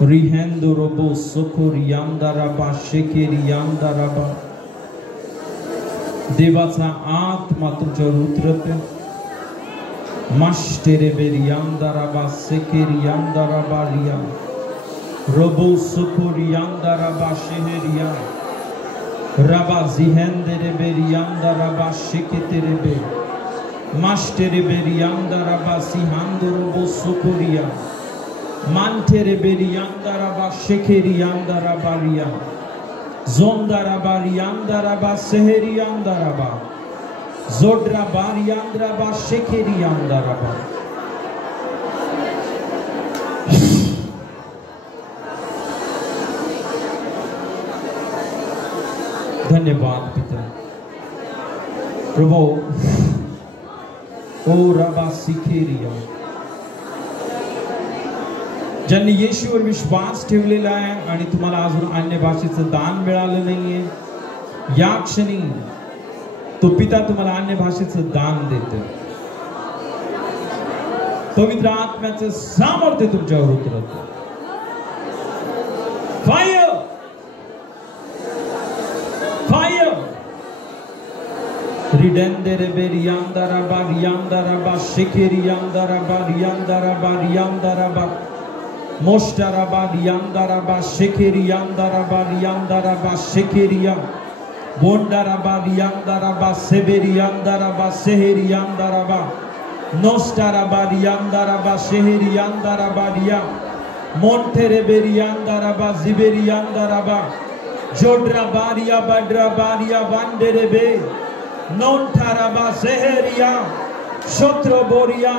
Rihendo robo sokorianda raba shekerianda raba. देवाचा आत्मा तुमच्यावर उतरत. मास्टेरे बेरियांदा रबा सेकेरियांदा रबा रिया रोबो सोकोरियांदा रबा शेहेरिया रबा जिहेंदे बेरियांदा रबा शेकेतेरे बे मास्टेरे बेरियांदा रबा सिहांदो रोबो सोकोरिया मांटेरे बेरियांदा रबा शेकेरियांदा रबा रिया जोंदा रबा रियांदा रबा सेहेरियांदा रबा जोड्रा बारियांदा रबा शेकेरियांदा रबा. धन्यवाद पिता प्रभु. ओ रबा सिखेरिया, ज्यांनी येशूवर विश्वास ठेवलेला आहे आणि तुम्हाला अजून अन्य भाषेचं दान मिळालं नाहीये, या क्षणी तो पिता तुम्हाला अन्य भाषेचं दान देतो. पवित्र आत्म्याचं सामर्थ्य तुमच्यावर उतरत. फायर फायर रिडेंदे बेरियांदा रबा रियांदा रबा शेकेरियांदा रबा रियांदा रबा रियांदा रबा मोष्टा रबा रियांदा रबा शेकेरियांदा रबा रियांदा रबा शेकेरिया बोंडा रबा रियांदा रबा सेबेरियांदा रबा सेहेरियांदा रबा नोस्टा रबा रियांदा रबा शेहेरियांदा रबा रिया मोंटेरे बेरियांदा रबा जिबेरियांदा रबा जोड्रा बारिया बड्रा बारिया बांडेरे बे नोंटा रबा सेहेरिया शोत्रो बोरिया.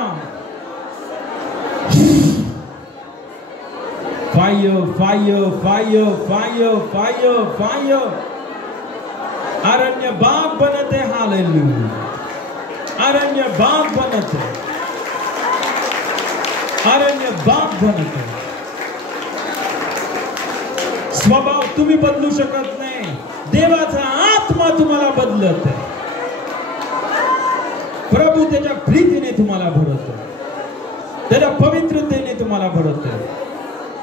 Fire fire fire fire fire fire. अरण्य बाग बनते. हालेलुया. अरण्य बाग बनते, अरण्य बाग बनते. स्वभाव तुम्ही बदलू शकत नाही, देवाचा आत्मा तुम्हाला बदलत आहे. प्रभू त्याच्या प्रीतीने तुम्हाला भरतो, त्याच्या पवित्रतेने तुम्हाला भरतो,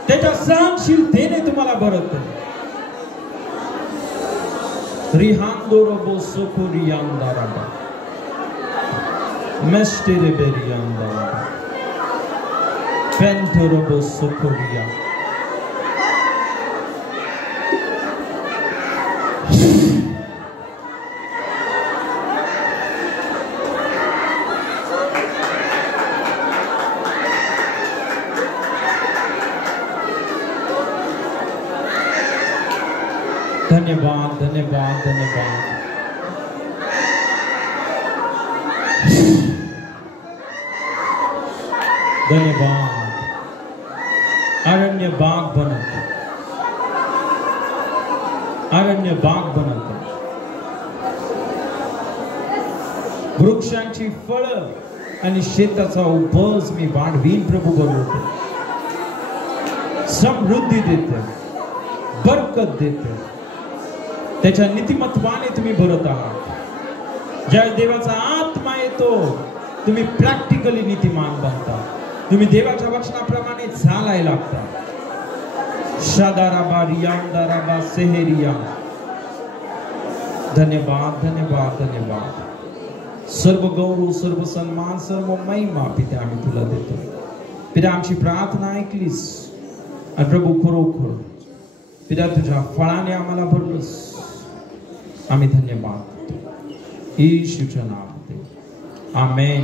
त्याच्या सहनशीलतेने तुम्हाला भरतो. रिहांदो रोबो सोकोरियांदा रबा मेस्टेरे बेरियांदा रबा पेंटो रोबो सोकोरिया. धन्यवाद धन्यवाद धन्यवाद. धन्यवाद. अरण्य बाग बनत, अरण्य बाग बनत. वृक्षांची फळं आणि शेताचा उपज मी वाढवीन. प्रभू बनवतो, समृद्धी देते, बरकत देते. त्याच्या नीतिमत्वाने तुम्ही भरत आहात. ज्या देवाचा आत्मा येतो तुम्ही प्रॅक्टिकली नीतिमान बनता. तुम्ही देवाच्या वचनाप्रमाणे चालायला लागता. शादाराबा रियांदाराबा सेहेरिया. धन्यवाद धन्यवाद धन्यवाद. सर्व गौरव, सर्व सन्मान, सर्व महिमा पिता आम्ही तुला देतो. पिता आमची प्रार्थना ऐकलीस आणि प्रभू खरोखर पिता तुझ्या फळाने आम्हाला भरलंस. आम्ही धन्यवाद येशूच्या नावात. आमेन.